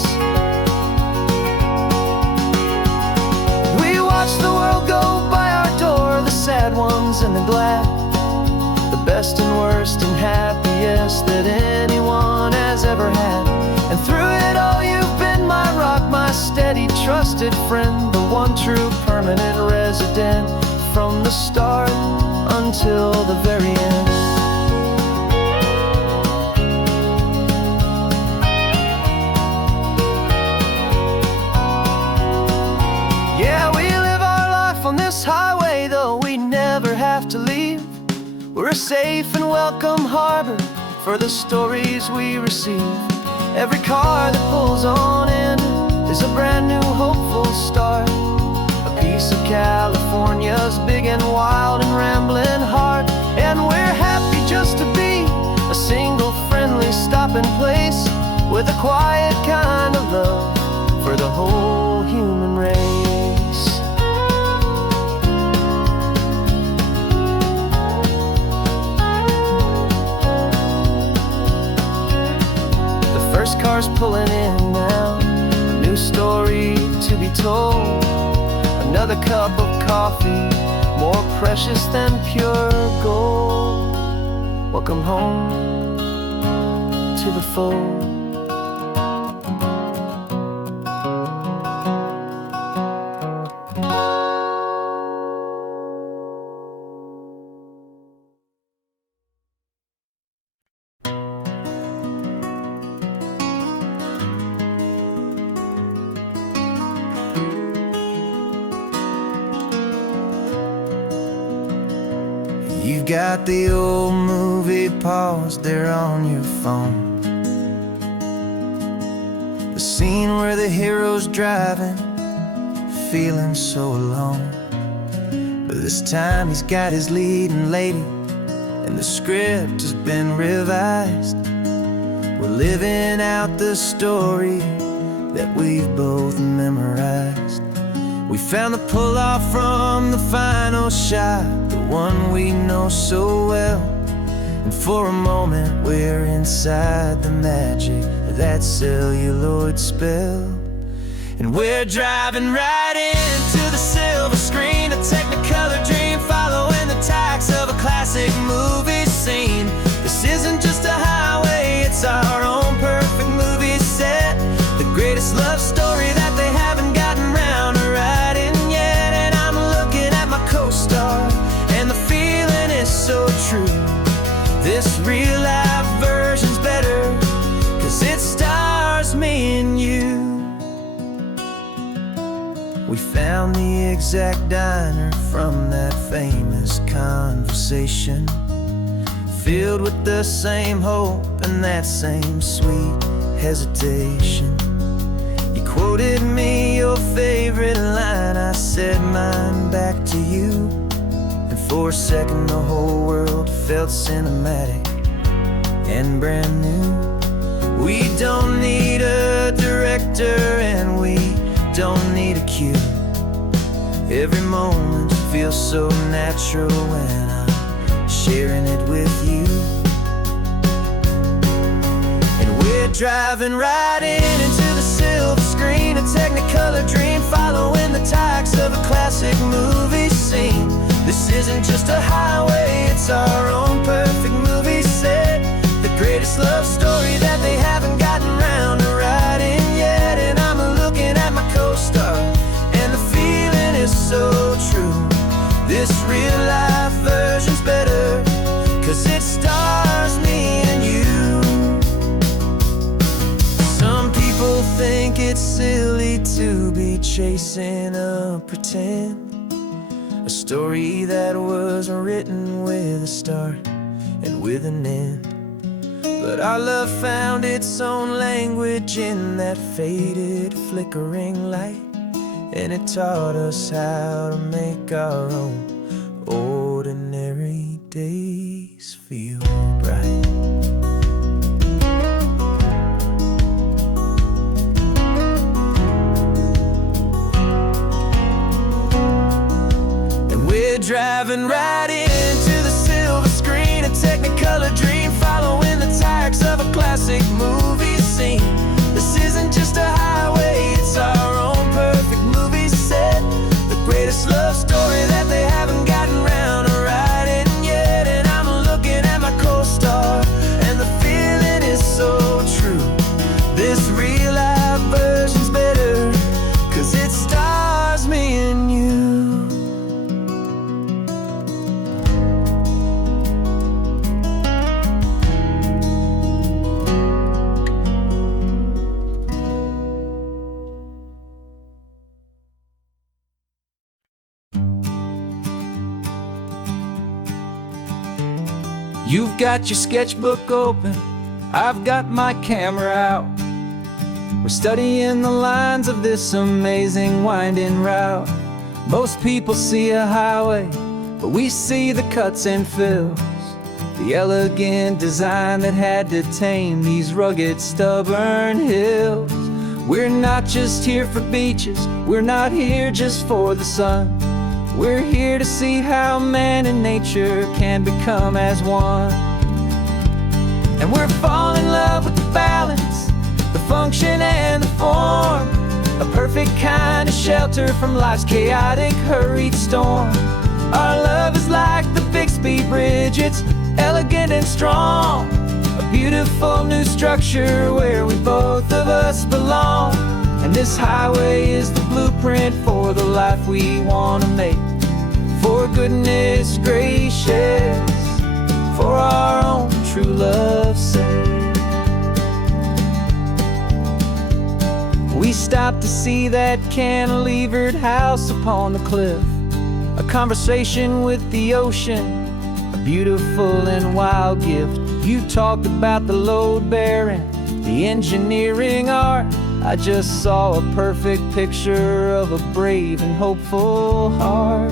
We watch the world go by our door, the sad ones and the glad, the best and worst and happiest that anyone has ever had. And through it all you've been my rock, my steady, trusted friend, the one true permanent resident, from the start until the very end. Yeah, we live our life on this highway, though we never have to leave. We're a safe and welcome harbor for the stories we receive. Every car that pulls on in is a brand new hopeful start, a piece of California's big and wild and rambling heart. And we're happy just to be a single friendly stopping place, with a quiet kind of love for the whole human race. First car's pulling in now, a new story to be told. Another cup of coffee, more precious than pure gold. Welcome home to the fold. You've got the old movie paused there on your phone, the scene where the hero's driving, feeling so alone. But this time he's got his leading lady, and the script has been revised. We're living out the story that we've both memorized. We found the pull-off from the final shot, the one we know so well. And for a moment we're inside the magic of that celluloid spell. And we're driving right into the silver screen, a technicolor dream, following the tacks of a classic movie scene. This isn't just a highway, it's our own perfect movie set, the greatest love story that they haven't gotten round to writing yet. And I'm looking at my co-star, and the feeling is so true. This real life version's better, 'cause it stars me and you. We found the exact diner from that famous conversation, filled with the same hope and that same sweet hesitation. You quoted me your favorite line, I said mine back to you. And for a second the whole world felt cinematic and brand new. We don't need a director and we don't need a cue. Every moment feels so natural when I'm sharing it with you. And we're driving right into the silver screen, a technicolor dream, following the tacks of a classic movie scene. This isn't just a highway, it's our own perfect movie set, the greatest love story that they haven't gotten round to writing yet. And I'm looking at my co-star, and the feeling is so true. This real life version's better, 'cause it stars me and you. Some people think it's silly to be chasing a pretend, a story that was written with a start and with an end. But our love found its own language in that faded, flickering light, and it taught us how to make our own ordinary days feel bright. And we're driving right into the silver screen, a technicolor dream, following the tacks of a classic movie scene. This isn't just a highway, it's our own perfect movie set, the greatest love story that they haven't gotten round to writing yet. And I'm looking at my You've got your sketchbook open, I've got my camera out. We're studying the lines of this amazing winding route. Most people see a highway, but we see the cuts and fills, the elegant design that had to tame these rugged, stubborn hills. We're not just here for beaches, we're not here just for the sun. We're here to see how man and nature can become as one. And we're falling in love with the balance, the function and the form, a perfect kind of shelter from life's chaotic, hurried storm. Our love is like the Bixby Bridge, it's elegant and strong, a beautiful new structure where we both of us belong. And this highway is the blueprint for the life we want to make. For goodness gracious, for our own true love's sake. We stopped to see that cantilevered house upon the cliff, a conversation with the ocean, a beautiful and wild gift. You talked about the load bearing, the engineering art. I just saw a perfect picture of a brave and hopeful heart.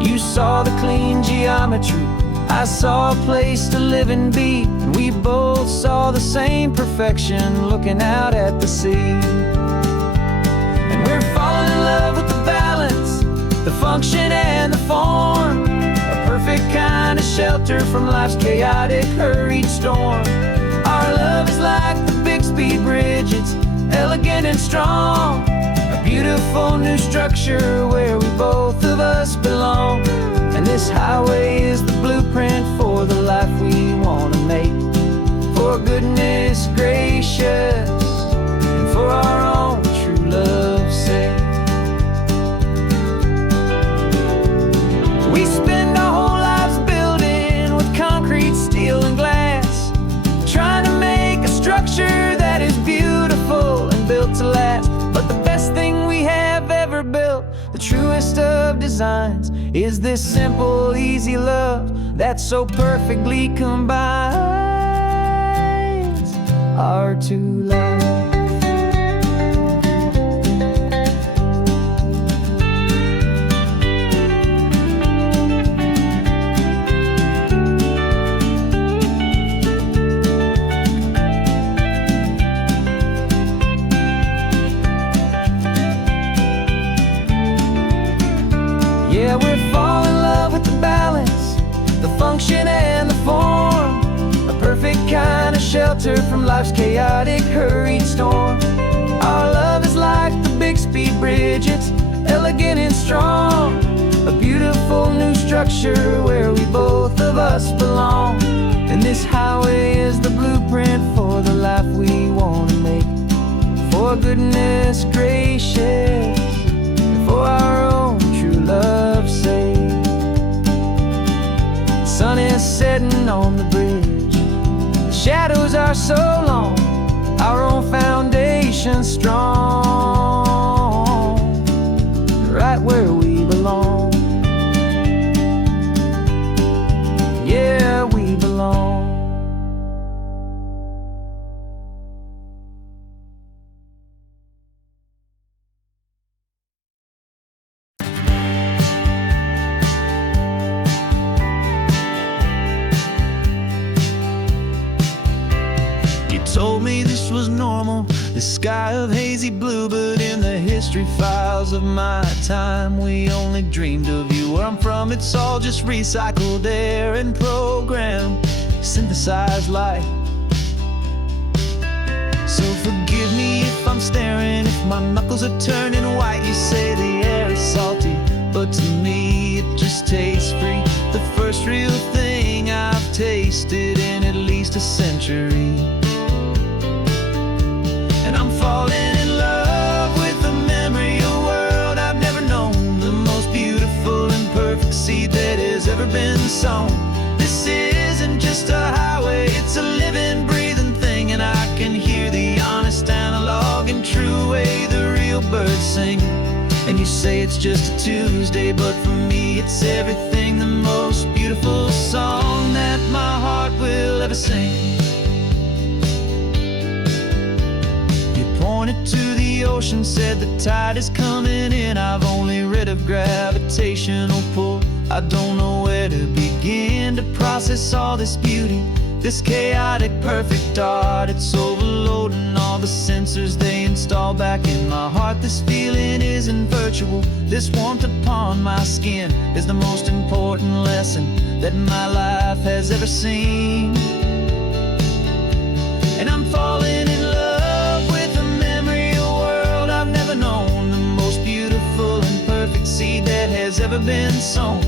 You saw the clean geometry, I saw a place to live and be, and we both saw the same perfection looking out at the sea. And we're falling in love with the balance, the function and the form, a perfect kind of shelter from life's chaotic, hurried storm. Our love is like the Bixby Bridge, it's elegant and strong, a beautiful new structure where we both of us belong. And this highway is the blueprint for the life we want to make. For goodness gracious, and for our own true love's sake. We spend our whole lives building with concrete, steel and glass, trying to make a structure that is beautiful and built to last. But the best thing we have ever built, the truest of designs, is this simple, easy love that so perfectly combines our two lives. Yeah, we're falling in love with the balance, the function and the form, a perfect kind of shelter from life's chaotic, hurried storm. Our love is like the Bixby Bridge, it's elegant and strong, a beautiful new structure where we both of us belong. And this highway is the blueprint for the life we want to make. For goodness gracious, for our own true love's sake. The sun is setting on the bridge, the shadows are so long, our own foundation strong, right where we belong. Yeah, we belong. Told me this was normal, the sky of hazy blue, but in the history files of my time, we only dreamed of you. Where I'm from, it's all just recycled air and programmed, synthesized light. So forgive me if I'm staring, if my knuckles are turning white. You say the air is salty, but to me it just tastes free. The first real thing I've tasted in at least a century. I'm falling in love with the memory of a world I've never known, the most beautiful and perfect seed that has ever been sown. This isn't just a highway, it's a living, breathing thing, and I can hear the honest analog and true way the real birds sing. And you say it's just a Tuesday, but for me it's everything, the most beautiful song that sing. You pointed to the ocean, said the tide is coming in. I've only read of gravitational pull. I don't know where to begin to process all this beauty, this chaotic perfect art. It's overloading all the sensors they install back in my heart. This feeling isn't virtual. This warmth upon my skin is the most important lesson that my life has ever seen. And I'm falling in love with the memory of a world I've never known, the most beautiful and perfect seed that has ever been sown.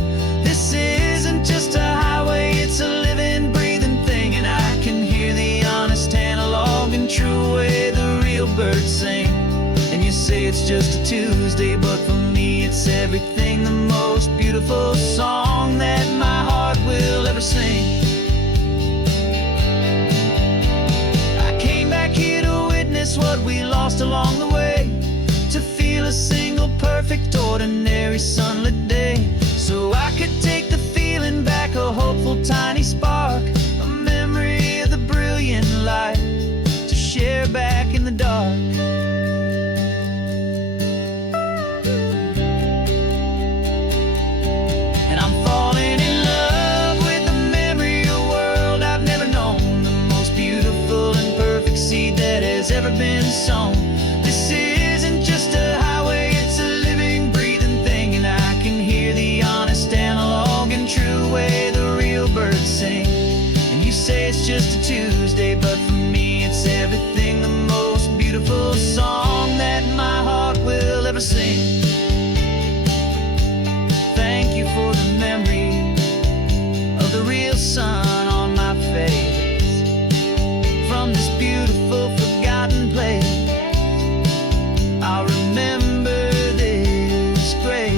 This isn't just a highway, it's a living, breathing thing. And I can hear the honest analog and true way the real birds sing. And you say it's just a Tuesday, but for me it's everything, the most beautiful song that my heart will ever sing. I came back here to witness what we lost along the way, to feel a single perfect ordinary sunlit day, so I could take the feeling back, a hopeful tiny spark, a memory of the brilliant light to share back in the dark. And I'm falling in love with the memory of a world I've never known, the most beautiful and perfect seed that has ever been sown. This isn't just a highway, it's a living, breathing thing. And I can hear the honest analog and true way the real birds sing. And you say it's just a Tuesday, but for me it's everything, the most beautiful song that my heart will ever sing. Thank you for the memory of the real sun on my face, from this beautiful forgotten place. I'll remember this grace.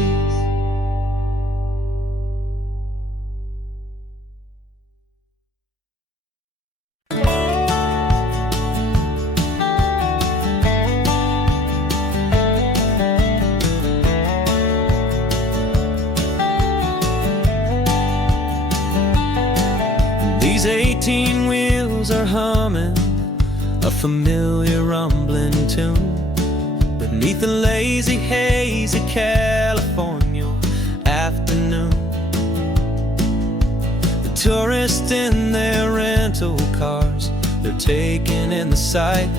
These 18 wheels are humming a familiar rumbling tune beneath the lazy haze of California afternoon. The tourists in their rental cars, they're taking in the sight,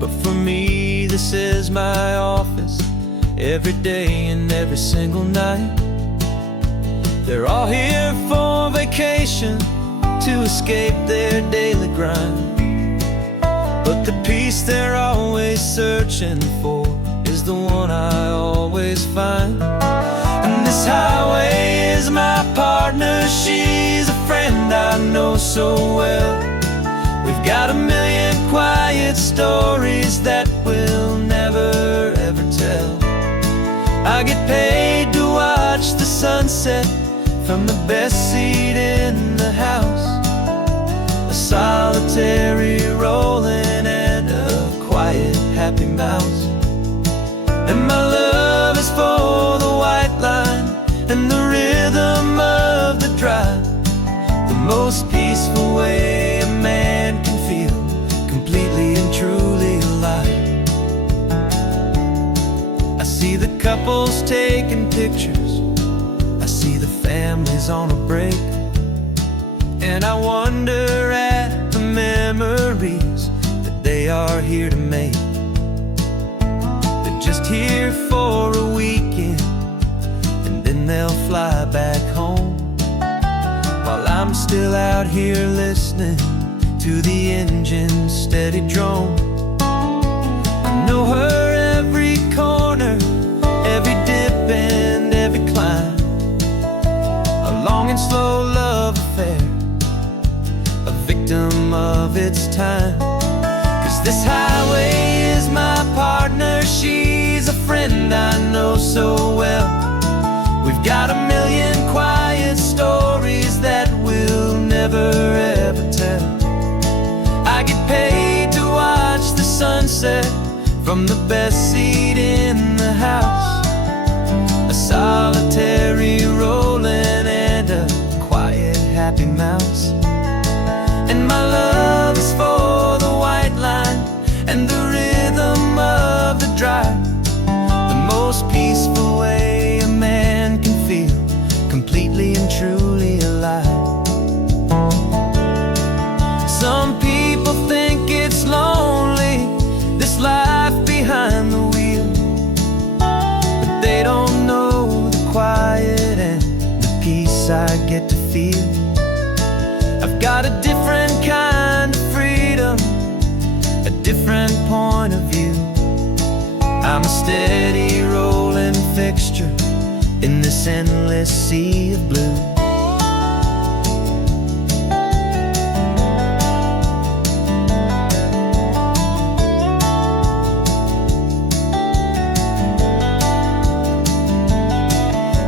but for me this is my office every day and every single night. They're all here for vacation, to escape their daily grind, but the peace they're always searching for is the one I always find. And this highway is my partner, she's a friend I know so well. We've got a million quiet stories that we'll never ever tell. I get paid to watch the sunset from the best seat in the house, a solitary rolling and a quiet happy mouse. And my love is for the white line and the rhythm of the drive, the most peaceful way a man can feel completely and truly alive. I see the couples taking pictures, I see the families on a break, and I wonder at the memories that they are here to make. They're just here for a weekend and then they'll fly back home, while I'm still out here listening to the engine's steady drone. I know her every corner, every dip and every climb, a long and slow love affair, a victim of its time. 'Cause this highway is my partner, she's a friend I know so well. We've got a million quiet stories that we'll never ever tell. I get paid to watch the sunset from the best seat in the house, a solitary rolling and a quiet happy mouse. And my love is for the white line and the rhythm of the drive, the most peaceful way a man can feel completely and truly alive. Some people think it's lonely, this life behind the wheel, but they don't know the quiet and the peace I get to feel. I've got a different kind of freedom, a different point of view. I'm a steady rolling fixture in this endless sea of blue.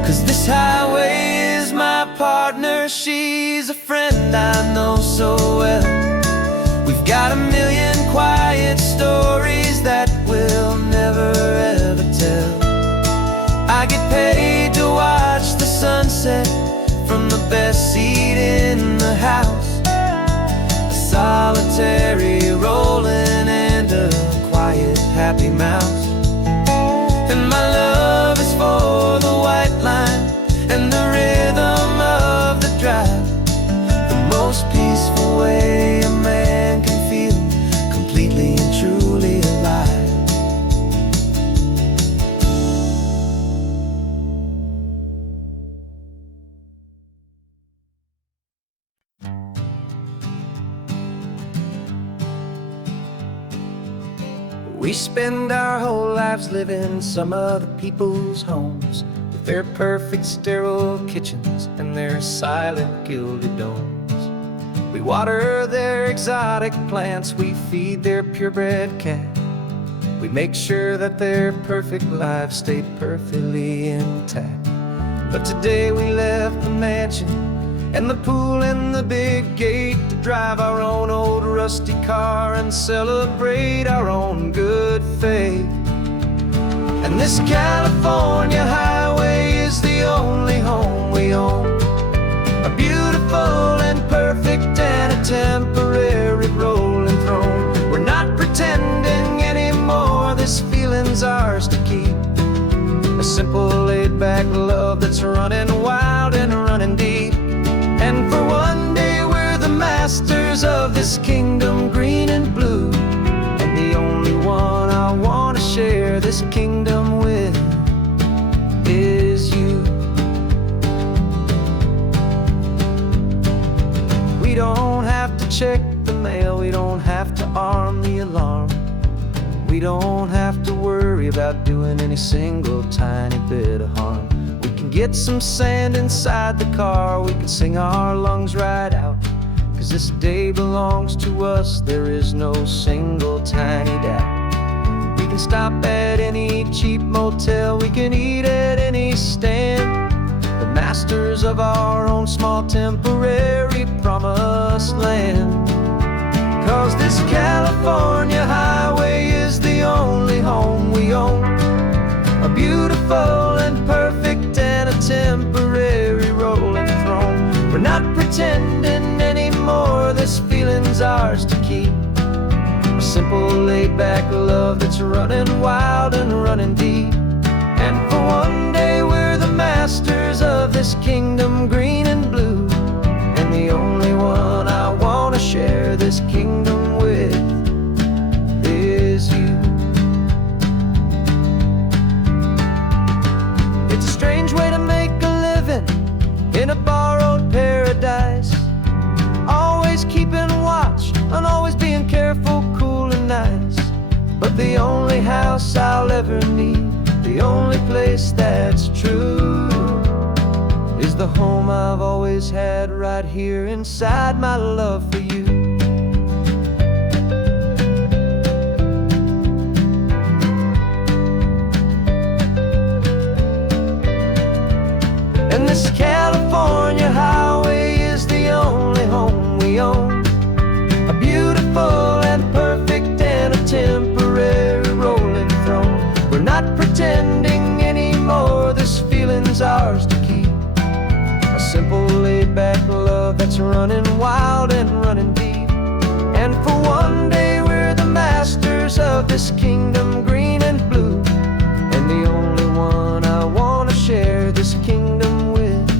Cause this highway is my partner, she's a friend I know so well. We've got a million quiet stories that we'll never ever tell. I get paid to watch the sunset from the best seat in the house, a solitary rolling and a quiet happy mouse. And my love is for the white line and the rhythm of the drive, the most peaceful way a man can feel completely and truly alive. We spend our whole lives living some other people's homes, with their perfect sterile kitchens and their silent gilded domes. We water their exotic plants, we feed their purebred cat. We make sure that their perfect lives stay perfectly intact. But today we left the mansion and the pool and the big gate to drive our own old rusty car and celebrate our own good faith. And this California highway is the only home we own, a beautiful and perfect and a temporary rolling throne. We're not pretending anymore, this feeling's ours to keep, a simple laid-back love that's running wild and running deep. And for one day we're the masters of this kingdom green and blue, and the only one I want to share this kingdom with is you. We don't have to check the mail, we don't have to arm the alarm, we don't have to worry about doing any single tiny bit of harm. We can get some sand inside the car, we can sing our lungs right out, cause this day belongs to us, there is no single tiny doubt. We can stop at any cheap motel, we can eat at any stand, the masters of our own small temporary promised land. Cause this California highway is the only home we own, a beautiful and perfect and a temporary rolling throne. We're not pretending anymore, this feeling's ours to keep, a simple laid-back love that's running wild and running deep. And for one day we're the masters of this kingdom green and blue, and the only one I want to share this kingdom with is you. It's a strange way to make a living in a borrowed paradise, always keeping watch and always being careful, cool and nice. But the only house I'll ever need, the only place that's true, is the home I've always had right here inside my love for you. And this California highway is the only home we own, a beautiful and perfect and a temporary rolling throne. We're not pretending anymore, this feeling's ours to keep, a simple laid-back love that's running wild and running deep. For one day we're the masters of this kingdom, green and blue. And the only one I want to share this kingdom with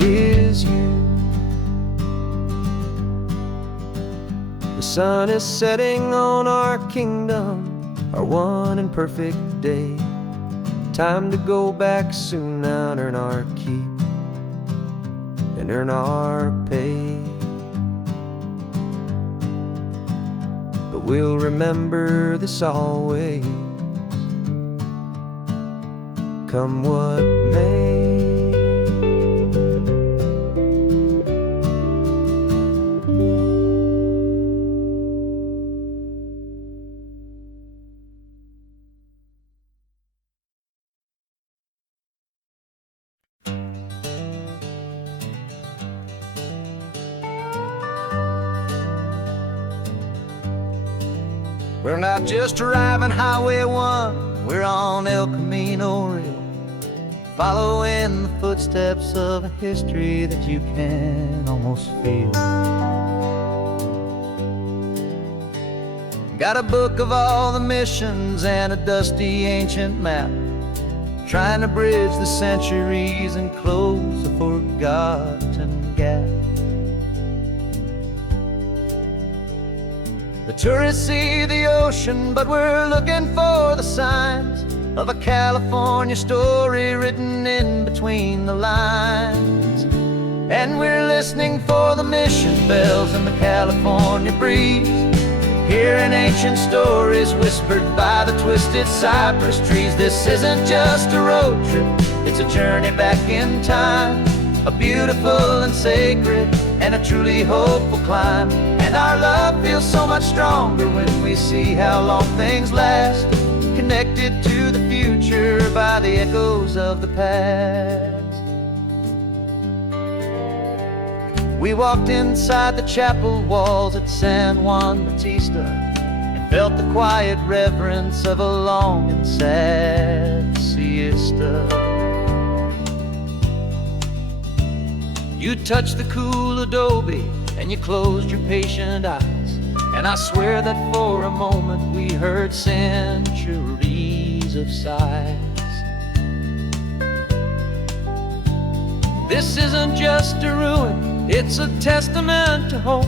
is you. The sun is setting on our kingdom, our one and perfect day. Time to go back soon now and earn our keep and earn our pay. But we'll remember this always, come what may. We're not just driving Highway 1, we're on El Camino Real, following the footsteps of a history that you can almost feel. Got a book of all the missions and a dusty ancient map, trying to bridge the centuries and close a forgotten gap. The tourists see the ocean, but we're looking for the signs of a California story written in between the lines. And we're listening for the mission bells in the California breeze, hearing ancient stories whispered by the twisted cypress trees. This isn't just a road trip, it's a journey back in time, a beautiful and sacred and a truly hopeful climb. And our love feels so much stronger when we see how long things last, connected to the future by the echoes of the past. We walked inside the chapel walls at San Juan Bautista and felt the quiet reverence of a long and sad siesta. You touched the cool adobe and you closed your patient eyes, and I swear that for a moment we heard centuries of sighs. This isn't just a ruin, it's a testament to hope,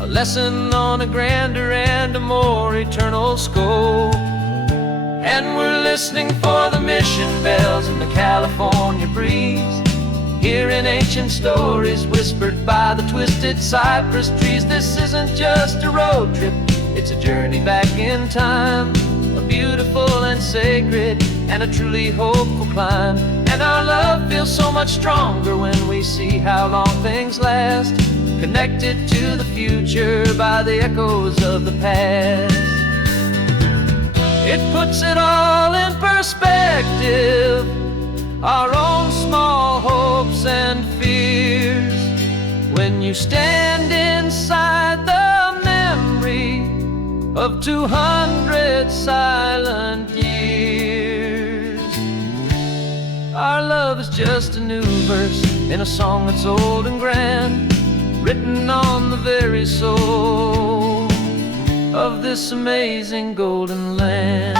a lesson on a grander and a more eternal scope. And we're listening for the mission bells in the California breeze, hearing ancient stories whispered by the twisted cypress trees. This isn't just a road trip, it's a journey back in time, a beautiful and sacred and a truly hopeful climb. And our love feels so much stronger when we see how long things last, connected to the future by the echoes of the past. It puts it all in perspective, our own small hopes and fears, when you stand inside the memory of 200 silent years. Our love is just a new verse in a song that's old and grand, written on the very soul of this amazing golden land.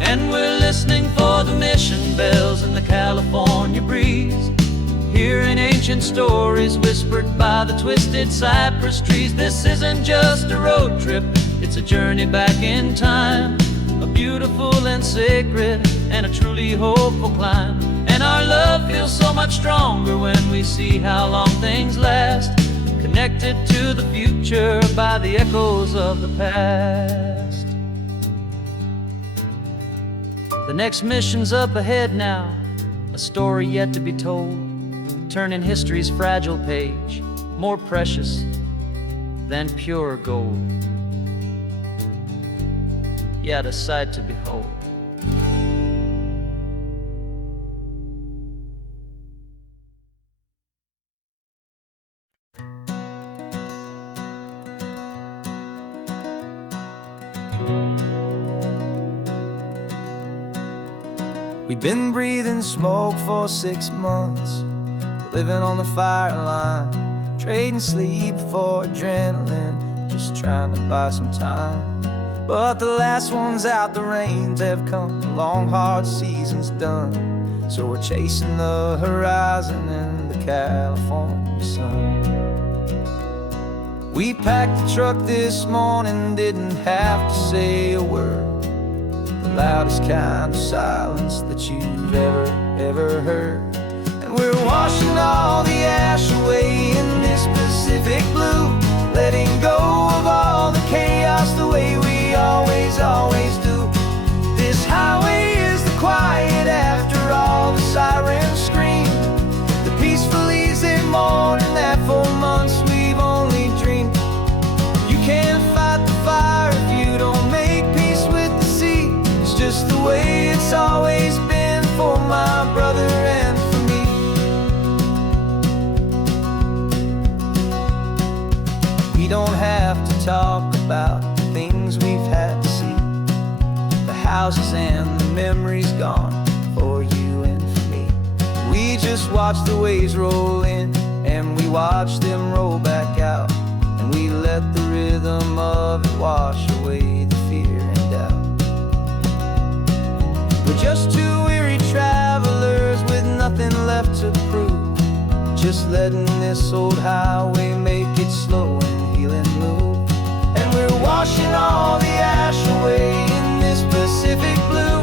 And we're listening for the mission bells in the California breeze, hearing ancient stories whispered by the twisted cypress trees. This isn't just a road trip, it's a journey back in time, a beautiful and sacred and a truly hopeful climb. And our love feels so much stronger when we see how long things last, connected to the future by the echoes of the past. The next mission's up ahead now, a story yet to be told, turning history's fragile page more precious than pure gold. Yet a sight to behold. We've been breathing smoke for 6 months, living on the fire line, trading sleep for adrenaline, just trying to buy some time. But the last one's out, the rains have come, the long hard season's done. So we're chasing the horizon in the California sun. We packed the truck this morning, didn't have to say a word. The loudest kind of silence that you've ever heard. And we're washing all the ash away in this Pacific blue, letting go of all the chaos the way we always do. This highway is the quiet after all the sirens scream, the peaceful easy morning that for months we've only dreamed. You can't fight the fire if you don't make peace with the sea. It's just the way it's always been for my brother and for me. We don't have to talk about the things we've had to see, the houses and the memories gone for you and for me. We just watch the waves roll in and we watch them roll back out, and we let the rhythm of it wash away the fear and doubt. We're just two weary travelers with nothing left to prove, just letting this old highway make it slow and healing move. And we're washing all the ash away in this Pacific blue,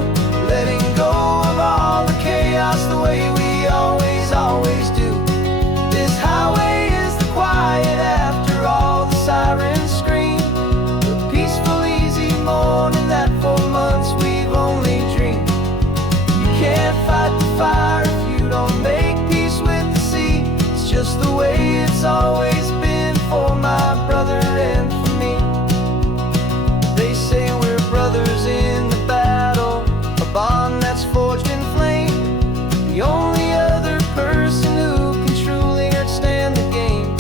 letting go of all the chaos the way we always do. This highway is the quiet after all the sirens scream, the peaceful easy morning that for months we've only dreamed. You can't fight the fire if you don't make peace with the sea. It's just the way it's always been for my brother and for me. They say we're brothers in the battle, a bond that's forged in flame. The only other person who can truly understand the game.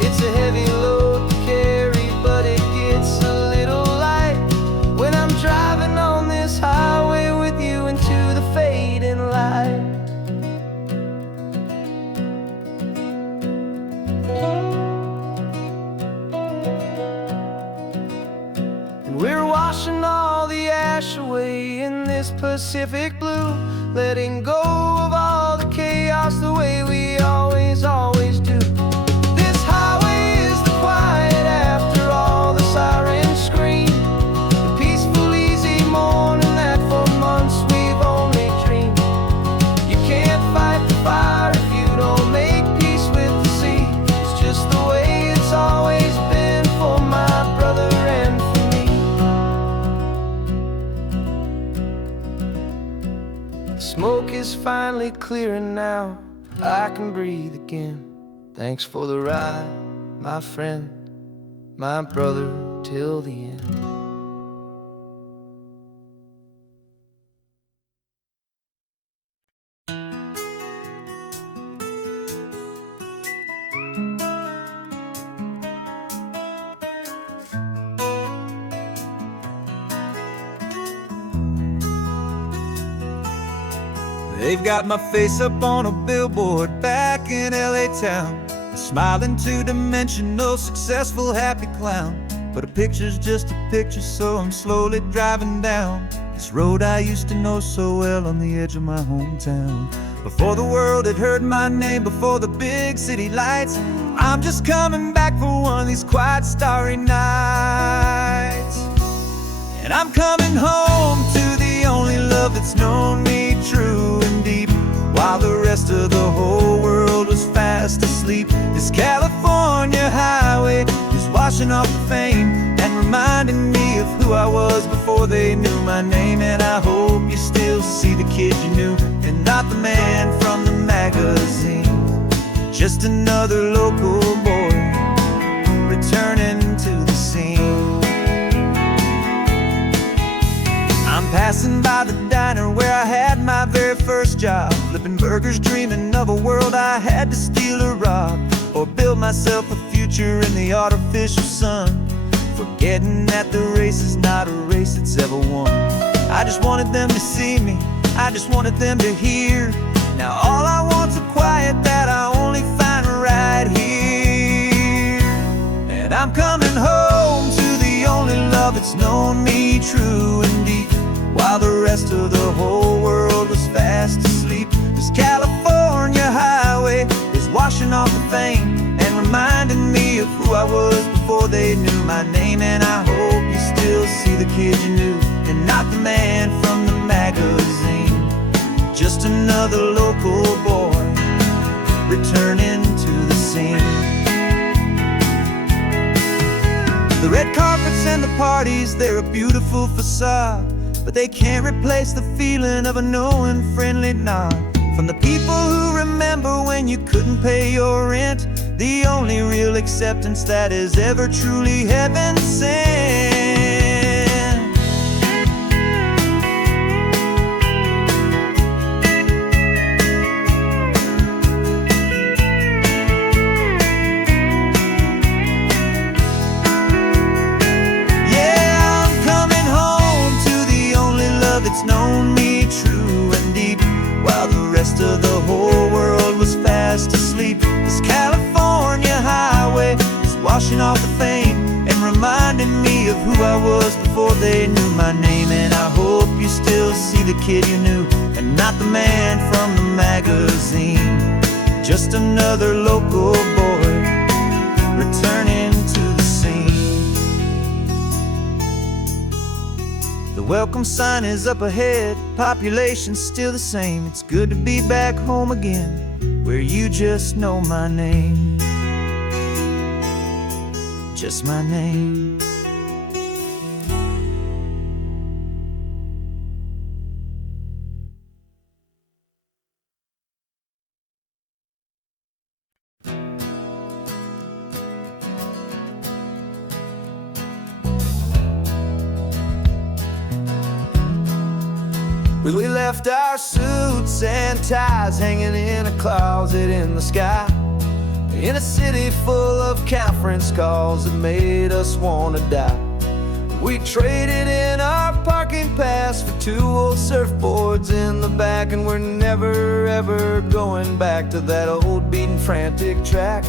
It's a heavy load to carry, but it gets a little light when I'm driving on this highway with you into the fading light. And we're washing all the ash away in this Pacific blue, letting go of all the chaos the way we always do. This highway is the quiet after all the sirens scream, the peaceful easy morning that for months we've only dreamed. You can't fight the fire if you don't make peace with the sea. It's just the way it's always been for my brother and for me. The smoke is finally clearing now, I can breathe again. Thanks for the ride, my friend, my brother, till the end. They've got my face up on a billboard back in LA town, a smiling two-dimensional, successful, happy clown. But a picture's just a picture, so I'm slowly driving down this road I used to know so well on the edge of my hometown. Before the world had heard my name, before the big city lights, I'm just coming back for one of these quiet, starry nights. And I'm coming home to the only love that's known me true and deep, while the rest of the whole world was fast asleep. This California highway is washing off the fame and reminding me of who I was before they knew my name. And I hope you still see the kid you knew and not the man from the magazine, just another local boy returning to the scene. I'm passing by the diner where I had my very first job, flipping burgers, dreaming of a world I had to steal or rob, or build myself a future in the artificial sun, forgetting that the race is not a race that's ever won. I just wanted them to see me I just wanted them to hear. Now all I want's a quiet that I only find right here. And I'm coming home to the only love that's known me true and deep, while the rest of the whole world was fast asleep. This California highway is washing off the fame and reminding me of who I was before they knew my name. And I hope you still see the kid you knew, and not the man from the magazine. Just another local boy returning to the scene. The red carpets and the parties, they're a beautiful facade, but they can't replace the feeling of a knowing friendly nod from the people who remember when you couldn't pay your rent. The only real acceptance that is ever truly heaven sent. It's known me true and deep, while the rest of the whole world was fast asleep. This California highway is washing off the fame and reminding me of who I was before they knew my name. And I hope you still see the kid you knew, and not the man from the magazine. Just another local boy returning to the scene. The welcome sign is up ahead, population's still the same. It's good to be back home again, where you just know my name. Just my name. We left our suits and ties hanging in a closet in the sky, in a city full of conference calls that made us want to die. We traded in our parking pass for 2 old surfboards in the back, and we're never ever going back to that old beaten frantic track.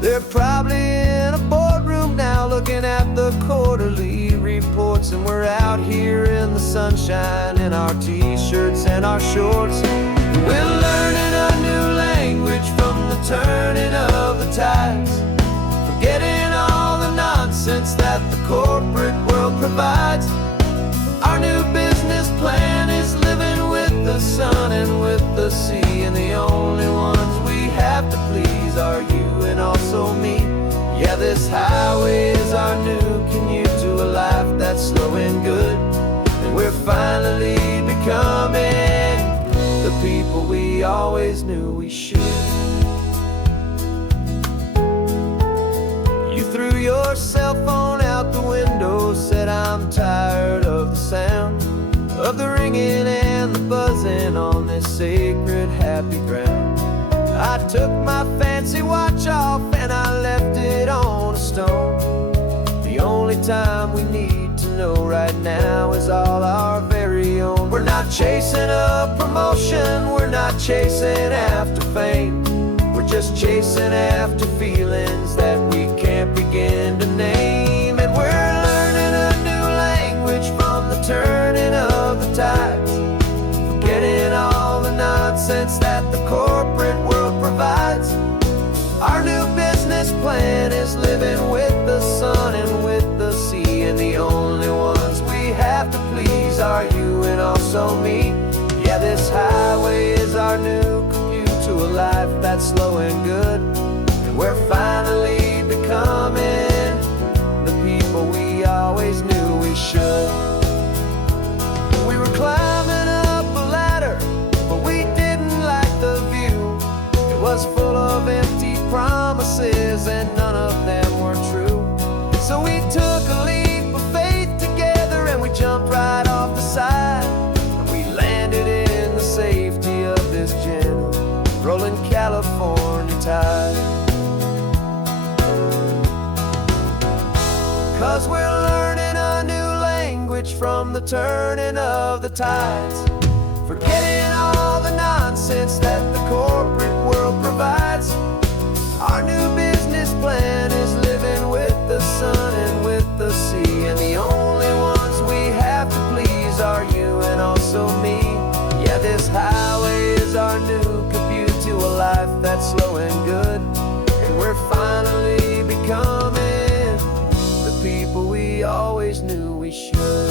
They're probably in a boardroom now looking at the quarterly reports, and we're out here in the sunshine in our t-shirts and our shorts. We're learning a new language from the turning of the tides, forgetting all the nonsense that the corporate world provides. Our new business plan is living with the sun and with the sea, and the only ones we have to please are you and also me. Yeah, this highway is our new commute to a life that's slow and good, and we're finally becoming the people we always knew we should. You threw your cell phone out the window, said I'm tired of the sound of the ringing and the buzzing on this sacred happy ground. I took my fancy watch off and I left it on a stone. The only time we need to know right now is all our very own. We're not chasing a promotion, we're not chasing after fame. We're just chasing after feelings that we can't begin to name. And we're learning a new language from the turning of the tides, forgetting all the nonsense that the corporate world provides. Our new business plan is living with the sun and with the sea, and the only ones we have to please are you and also me. Yeah, this highway is our new commute to a life that's slow and good, and we're finally becoming the people we always knew we should. We were climbing up a ladder, but we didn't like the view. It was full of empty promises and none of them were true. So we took a leap of faith together and we jumped right off the side, and we landed in the safety of this gentle rolling California tide. 'Cause we're learning a new language from the turning of the tides, forgetting all the nonsense that the corporate world provides. Our new business plan is living with the sun and with the sea, and the only ones we have to please are you and also me. Yeah, this highway is our new commute to a life that's slow and good, and we're finally becoming the people we always knew we should.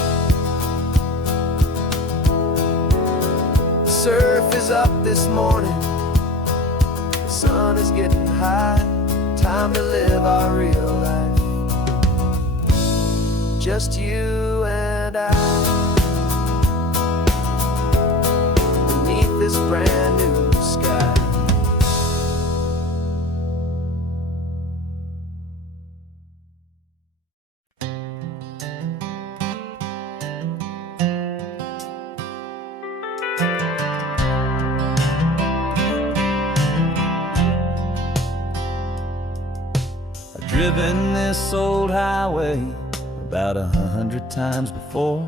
The surf is up this morning, the sun is getting high, time to live our real life, just you and I, beneath this brand new sky. Driven this old highway about 100 times before,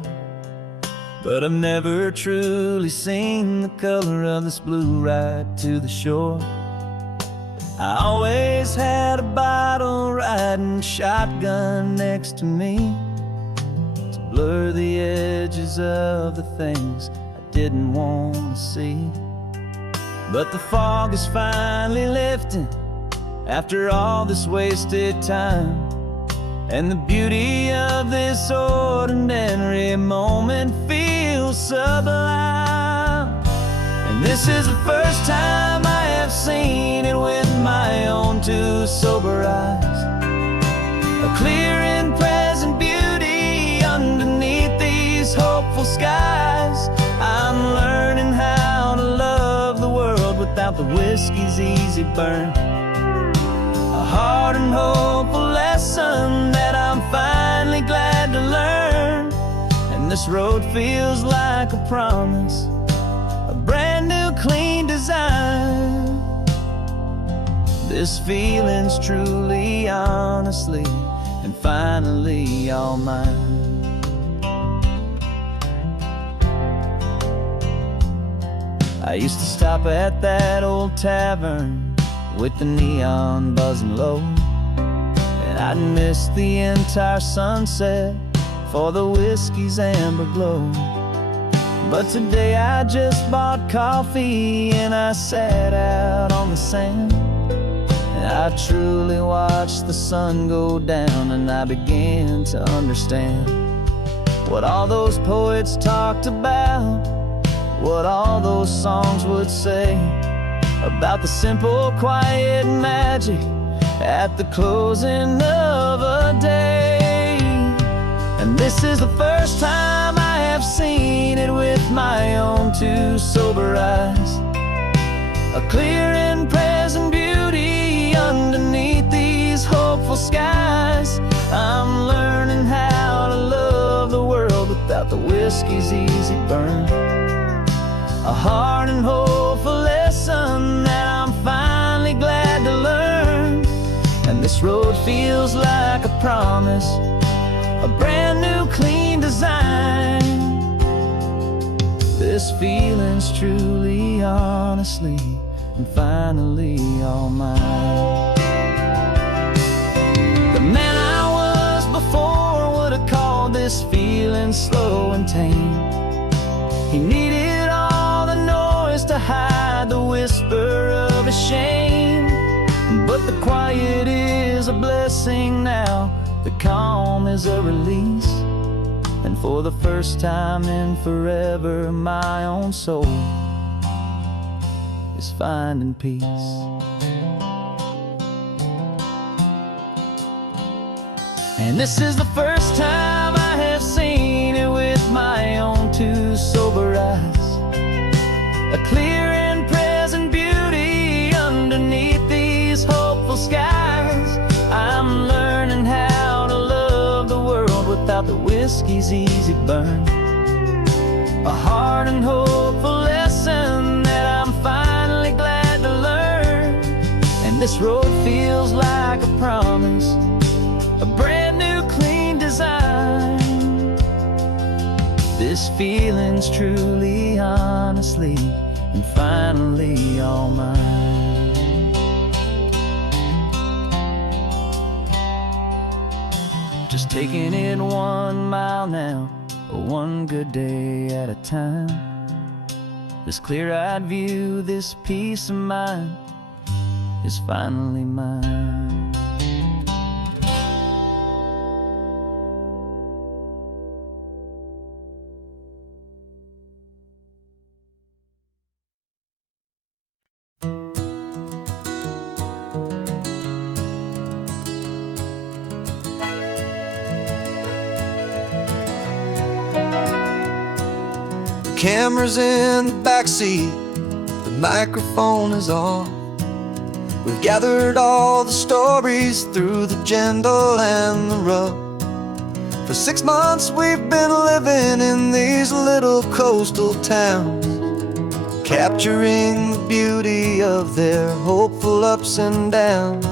but I've never truly seen the color of this blue right to the shore. I always had a bottle riding shotgun next to me to blur the edges of the things I didn't want to see. But the fog is finally lifting after all this wasted time, and the beauty of this ordinary moment feels sublime. And this is the first time I have seen it with my own two sober eyes, a clear and present beauty underneath these hopeful skies. I'm learning how to love the world without the whiskey's easy burn, a hard and hopeful lesson that I'm finally glad to learn. And this road feels like a promise, a brand new clean design. This feeling's truly, honestly, and finally all mine. I used to stop at that old tavern with the neon buzzing low, and I'd miss the entire sunset for the whiskey's amber glow. But today I just bought coffee and I sat out on the sand, and I truly watched the sun go down, and I began to understand what all those poets talked about, what all those songs would say about the simple, quiet magic at the closing of a day. And this is the first time I have seen it with my own two sober eyes, a clear and present beauty underneath these hopeful skies. I'm learning how to love the world without the whiskey's easy burn, a hard and hopeful lesson that I'm finally glad to learn. And this road feels like a promise, a brand new clean design. This feeling's truly, honestly, and finally all mine. The man I was before would have called this feeling slow and tame. He needed all the noise to hide the whisper of his shame, but the quiet is a blessing now, the calm is a release, and for the first time in forever my own soul is finding peace. And this is the first time I have seen it with my own two sober eyes, a clear and present beauty underneath these hopeful skies. I'm learning how to love the world without the whiskey's easy burn, a hard and hopeful lesson that I'm finally glad to learn. And this road feels like a promise, a brand new clean design. This feeling's truly honest, honestly and finally all mine. Just taking it 1 mile now, one good day at a time. This clear-eyed view, this peace of mind is finally mine. Camera's in the backseat, the microphone is on. We've gathered all the stories through the gentle and the rough. For 6 months we've been living in these little coastal towns, capturing the beauty of their hopeful ups and downs.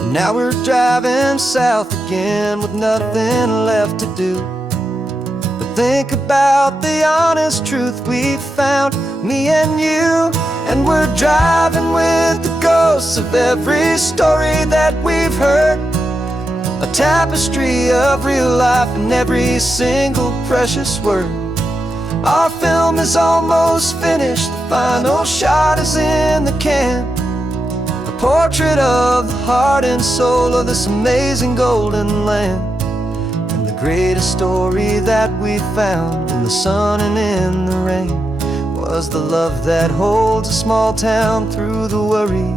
And now we're driving south again with nothing left to do. Think about the honest truth we found, me and you. And we're driving with the ghosts of every story that we've heard, a tapestry of real life and every single precious word. Our film is almost finished, the final shot is in the can, a portrait of the heart and soul of this amazing golden land. The greatest story that we found in the sun and in the rain was the love that holds a small town through the worry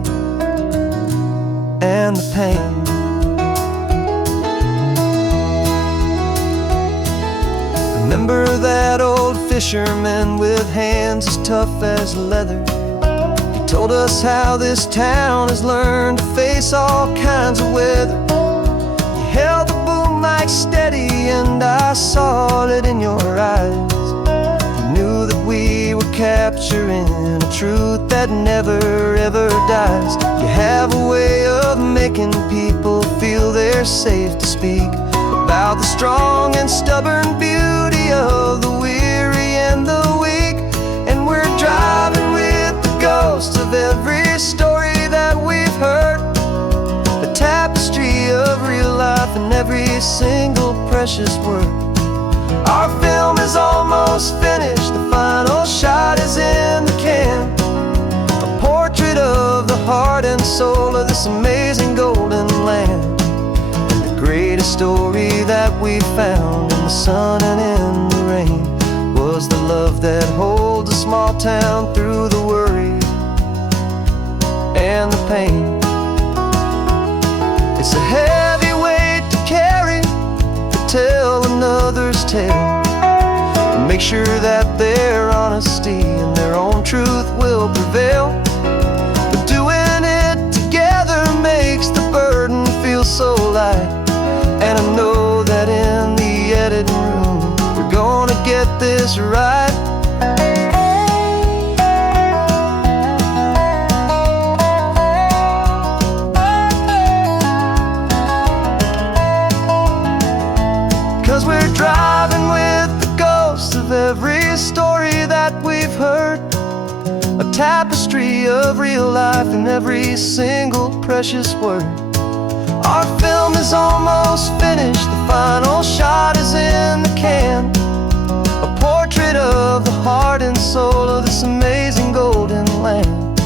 and the pain. Remember that old fisherman with hands as tough as leather? He told us how this town has learned to face all kinds of weather. You held the mic steady and I saw it in your eyes. You knew that we were capturing a truth that never ever dies. You have a way of making people feel they're safe to speak about the strong and stubborn beauty of the weary and the weak. And we're driving with the ghosts of every story that we've heard, the tapestry of real life and every single precious word. Our film is almost finished, the final shot is in the can, a portrait of the heart and soul of this amazing golden land. And the greatest story that we found in the sun and in the rain was the love that holds a small town through the worry and the pain. It's a heavy weight to carry, to tell another's tale, and make sure that their honesty and their own truth will prevail. But doing it together makes the burden feel so light. And I know that in the editing room we're gonna get this right. 'Cause we're driving with the ghosts of every story that we've heard, a tapestry of real life and every single precious word. Our film is almost finished, the final shot is in the can, a portrait of the heart and soul of this amazing golden land.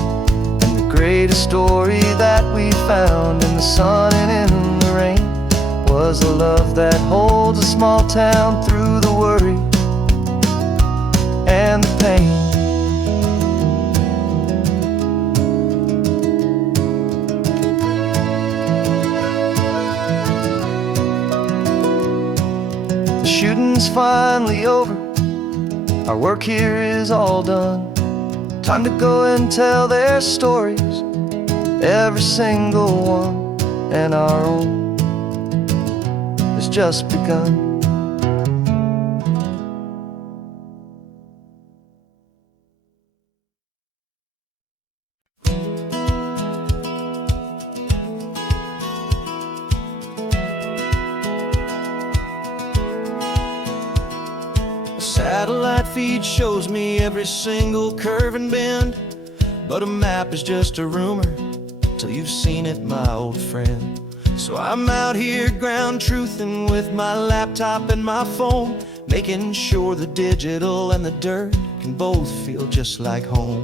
And the greatest story that we found in the sun and in the rain was a love that holds a small town through the worry and the pain. The shooting's finally over, our work here is all done. Time to go and tell their stories, every single one, and our own has just begun. Satellite feed shows me every single curve and bend, but a map is just a rumor till you've seen it, my old friend. So I'm out here ground truthing with my laptop and my phone, making sure the digital and the dirt can both feel just like home.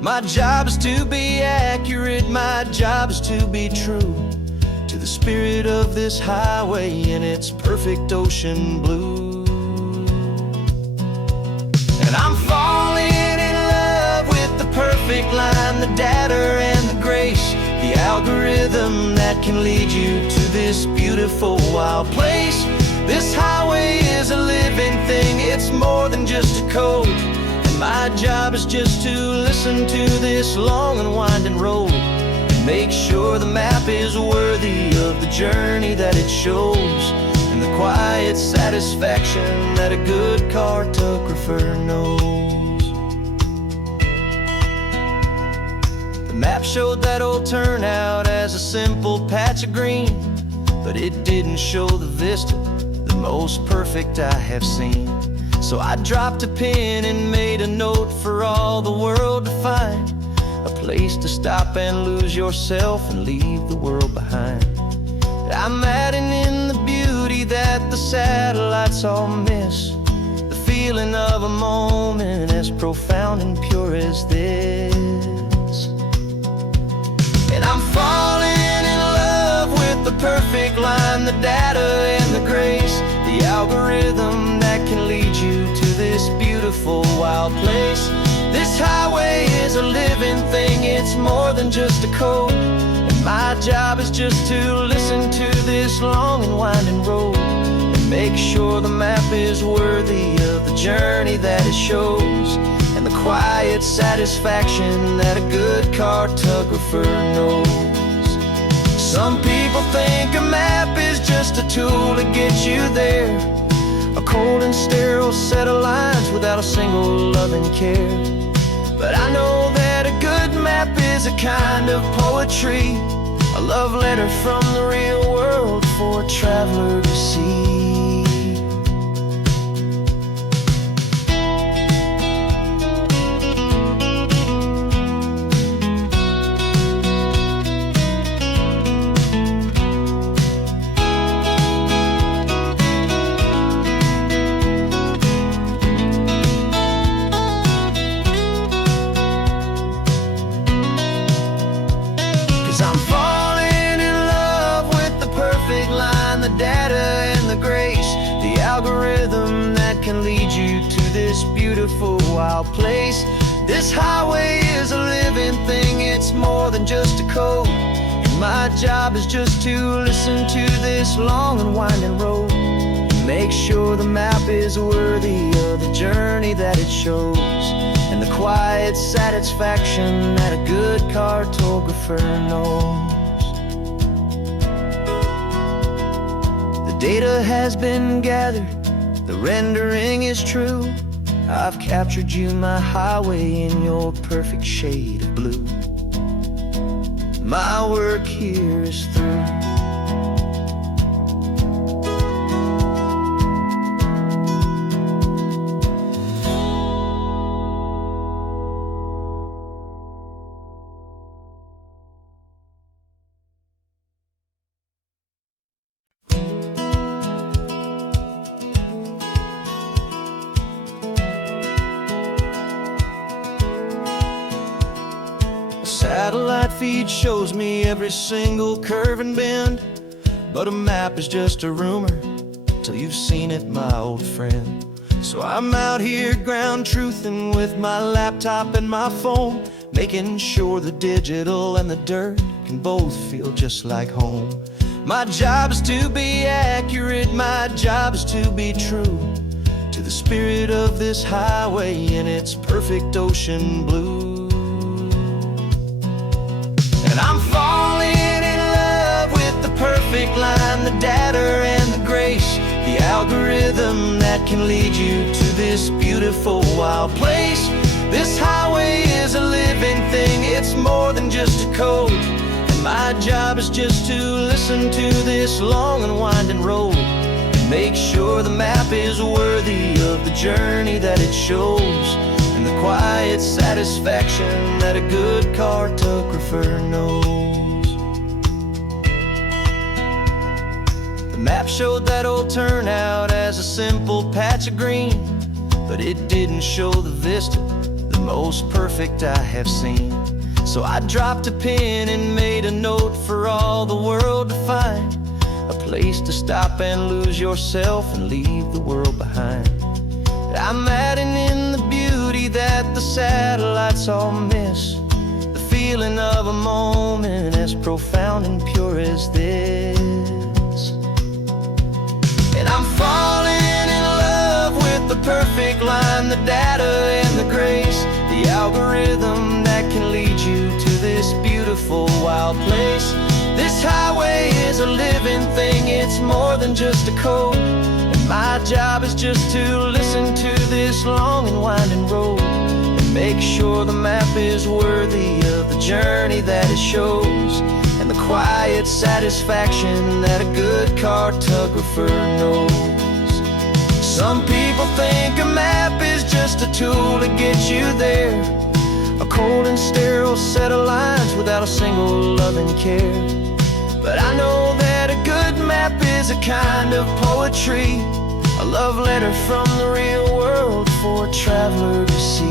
My job is to be accurate, my job is to be true to the spirit of this highway in its perfect ocean blue. And I'm falling in love with the perfect line, the data and the grace, the algorithm that can lead you to this beautiful wild place. This highway is a living thing, it's more than just a code. And my job is just to listen to this long and winding road and make sure the map is worthy of the journey that it shows, and the quiet satisfaction that a good cartographer knows. The map showed that old turnout as a simple patch of green, but it didn't show the vista, the most perfect I have seen. So I dropped a pin and made a note for all the world to find, a place to stop and lose yourself and leave the world behind. I'm adding in the beauty that the satellites all miss, the feeling of a moment as profound and pure as this. And I'm falling in love with the perfect line, the data and the grace, the algorithm that can lead you to this beautiful wild place. This highway is a living thing, it's more than just a code. And my job is just to listen to this long and winding road and make sure the map is worthy of the journey that it shows, and the quiet satisfaction that a good cartographer knows. Some people think a map is just a tool to get you there, a cold and sterile set of lines without a single loving care. But I know that a good map is a kind of poetry, a love letter from the real world for a traveler to see. 'Cause I'm falling in love with the perfect line, the data and the grace, the algorithm that can lead you to this beautiful wild place. This highway is a living thing, it's more than just a code. And my job is just to listen to this long and winding road and make sure the map is worthy of the journey that it shows, and the quiet satisfaction that a good cartographer knows. The data has been gathered, the rendering is true. I've captured you, my highway, in your perfect shade of blue. My work here is through. Satellite feed shows me every single curve and bend, but a map is just a rumor till you've seen it, my old friend. So I'm out here ground truthing with my laptop and my phone, making sure the digital and the dirt can both feel just like home. My job is to be accurate, my job is to be true to the spirit of this highway in its perfect ocean blue. And I'm falling in love with the perfect line, the data and the grace, the algorithm that can lead you to this beautiful wild place. This highway is a living thing, it's more than just a code. And my job is just to listen to this long and winding road and Make sure the map is worthy of the journey that it shows, and the quiet satisfaction that a good cartographer knows. The map showed that old turnout as a simple patch of green, but it didn't show the vista, the most perfect I have seen. So I dropped a pin and made a note for all the world to find, a place to stop and lose yourself and leave the world behind. I'm adding in the beauty that the satellites all miss, the feeling of a moment as profound and pure as this. And I'm falling in love with the perfect line, the data and the grace, the algorithm that can lead you to this beautiful wild place. This highway is a living thing, it's more than just a code, and my job is just to listen to this long and winding road, and make sure the map is worthy of the journey that it shows, and the quiet satisfaction that a good cartographer knows. Some people think a map is just a tool to get you there, a cold and sterile set of lines without a single loving care. But I know that a good map is a kind of poetry, a love letter from the real world for a traveler to see.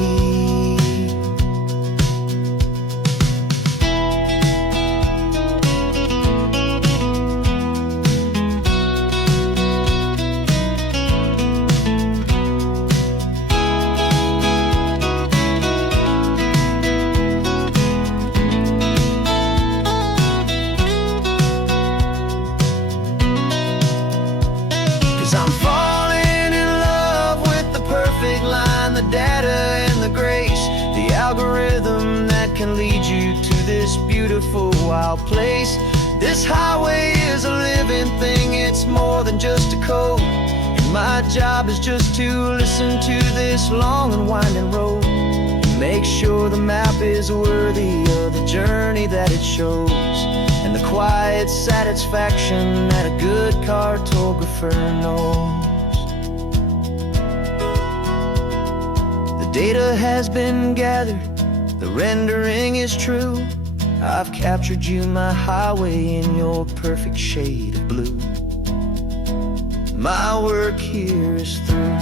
'Cause I'm falling in love with the perfect line, the data and the grace, the algorithm that can lead you to this beautiful wild place. This highway is a living thing, it's more than just a code, and my job is just to listen to this long and winding road, and make sure the map is worthy of the journey that it shows, and the quiet satisfaction that a good cartographer knows. The data has been gathered, the rendering is true. I've captured you, my highway, in your perfect shade of blue. My work here is through.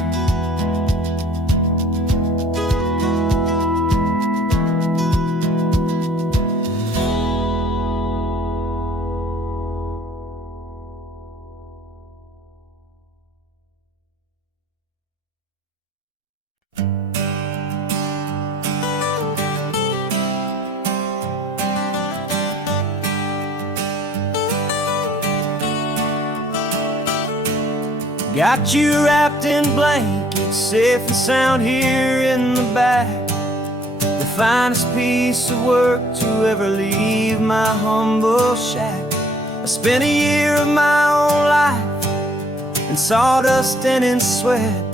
Got you wrapped in blankets, safe and sound here in the back. The finest piece of work to ever leave my humble shack. I spent a year of my own life in sawdust and in sweat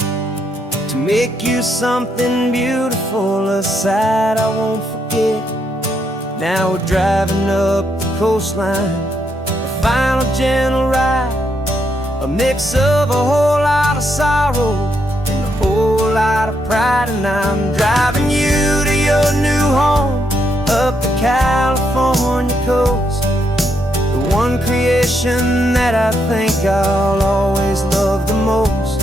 to make you something beautiful, a sight I won't forget. Now we're driving up the coastline, the final gentle ride, a mix of a whole lot of sorrow and a whole lot of pride. And I'm driving you to your new home up the California coast, the one creation that I think I'll always love the most.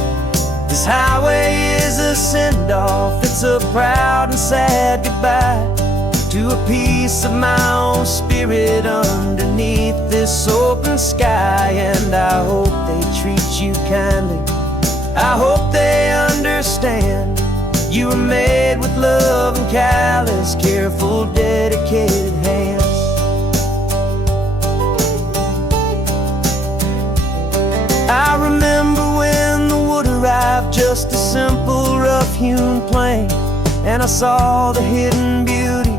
This highway is a send-off, it's a proud and sad goodbye to a piece of my own spirit underneath this open sky. And I hope they treat you kindly, I hope they understand you were made with love and callous, careful, dedicated hands. I remember when the wood arrived, just a simple rough-hewn plank, and I saw the hidden beauty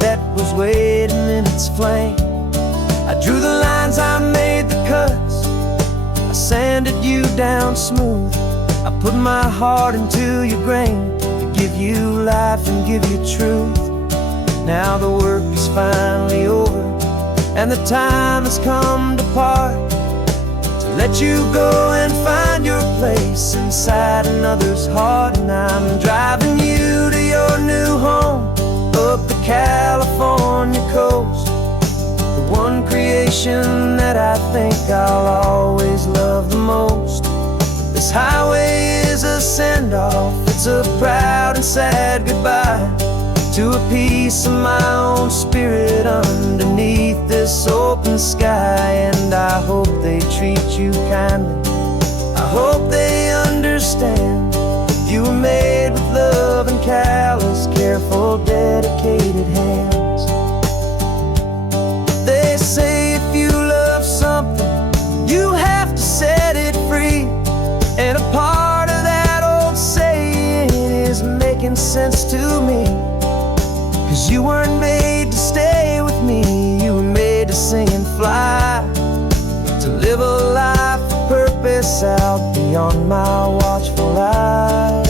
that was waiting in its flame. I drew the lines, I made the cuts, I sanded you down smooth. I put my heart into your grain to give you life and give you truth. Now the work is finally over, and the time has come to part, to let you go and find your place inside another's heart. And I'm driving you to your new home up the California coast, the one creation that I think I'll always love the most. This highway is a send-off, it's a proud and sad goodbye to a piece of my own spirit underneath this open sky. And I hope they treat you kindly, I hope they understand you were made with love and callous, careful, dedicated hands. They say if you love something, you have to set it free. And a part of that old saying is making sense to me. 'Cause you weren't made to stay with me, you were made to sing and fly, to live a life of purpose out beyond my watchful eye.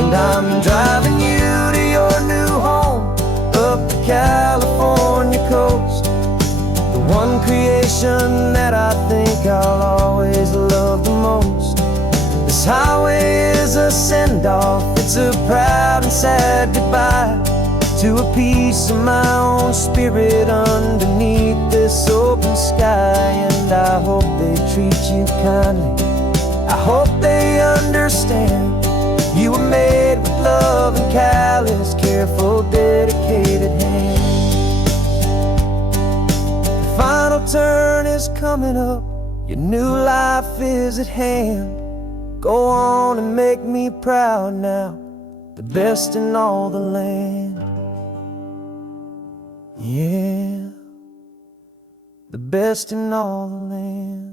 And I'm driving you to your new home up the California coast, one creation that I think I'll always love the most. This highway is a send-off, it's a proud and sad goodbye to a piece of my own spirit underneath this open sky. And I hope they treat you kindly, I hope they understand you were made with love and callous, careful, dedicated hands. Final turn is coming up, your new life is at hand. Go on and make me proud now, the best in all the land. Yeah, the best in all the land.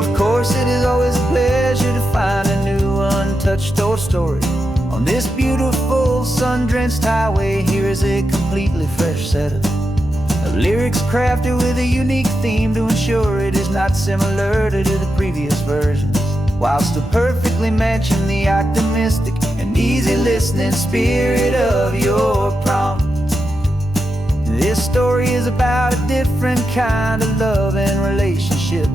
Of course, it is always a pleasure to find a new untouched old story. On this beautiful sun-drenched highway, here is a completely fresh set of lyrics crafted with a unique theme to ensure it is not similar to the previous versions, while still perfectly matching the optimistic and easy listening spirit of your prompt. This story is about a different kind of love and relationship,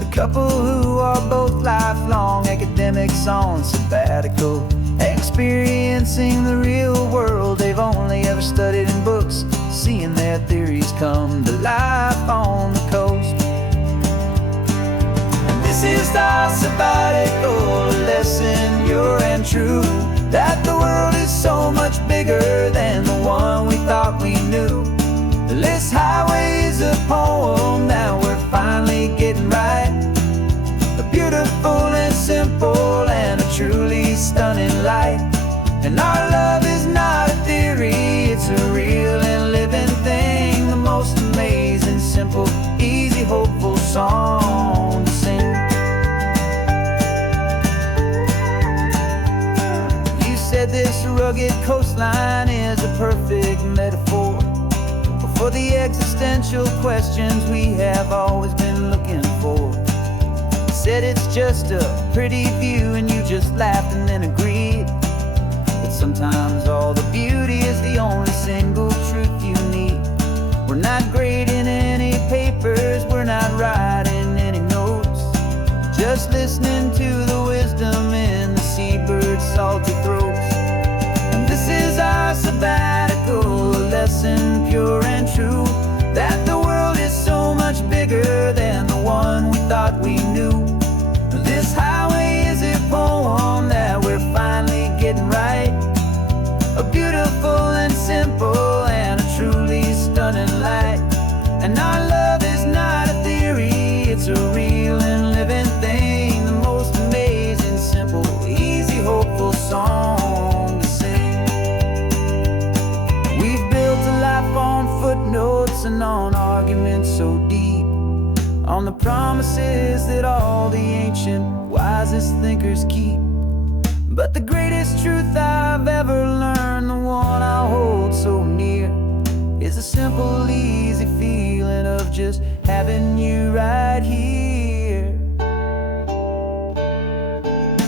a couple who are both lifelong academics on sabbatical, experiencing the real world they've only ever studied in books, seeing their theories come to life on the coast. And this is our sabbatical lesson, pure and true, that the world is so much bigger than the one we thought we knew. This highway is a poem that we're finally getting right, a beautiful and simple and a truly stunning light. And our love is not a theory, it's a real and living thing, the most amazing, simple, easy, hopeful song to sing. You said this rugged coastline is a perfect metaphor for the existential questions we have always been looking for. You said it's just a pretty view and you just laughed and then agreed. But sometimes all the beauty is the only single truth you need. We're not grading any papers, we're not writing any notes, just listening to the wisdom in the seabird's salty throats. And this is our sabbatical lesson, pure and true, that the world is so much bigger than the one we thought we knew. This highway is a poem that we're finally getting right, a beautiful and simple and a truly stunning light. And our love is not a theory, it's a real and living thing, the most amazing, simple, easy, hopeful song to sing. We've built a life on footnotes and on arguments so deep, on the promises that all the ancient wisest thinkers keep. But the greatest truth I've ever learned, the one I hold so near, is a simple, easy feeling of just having you right here.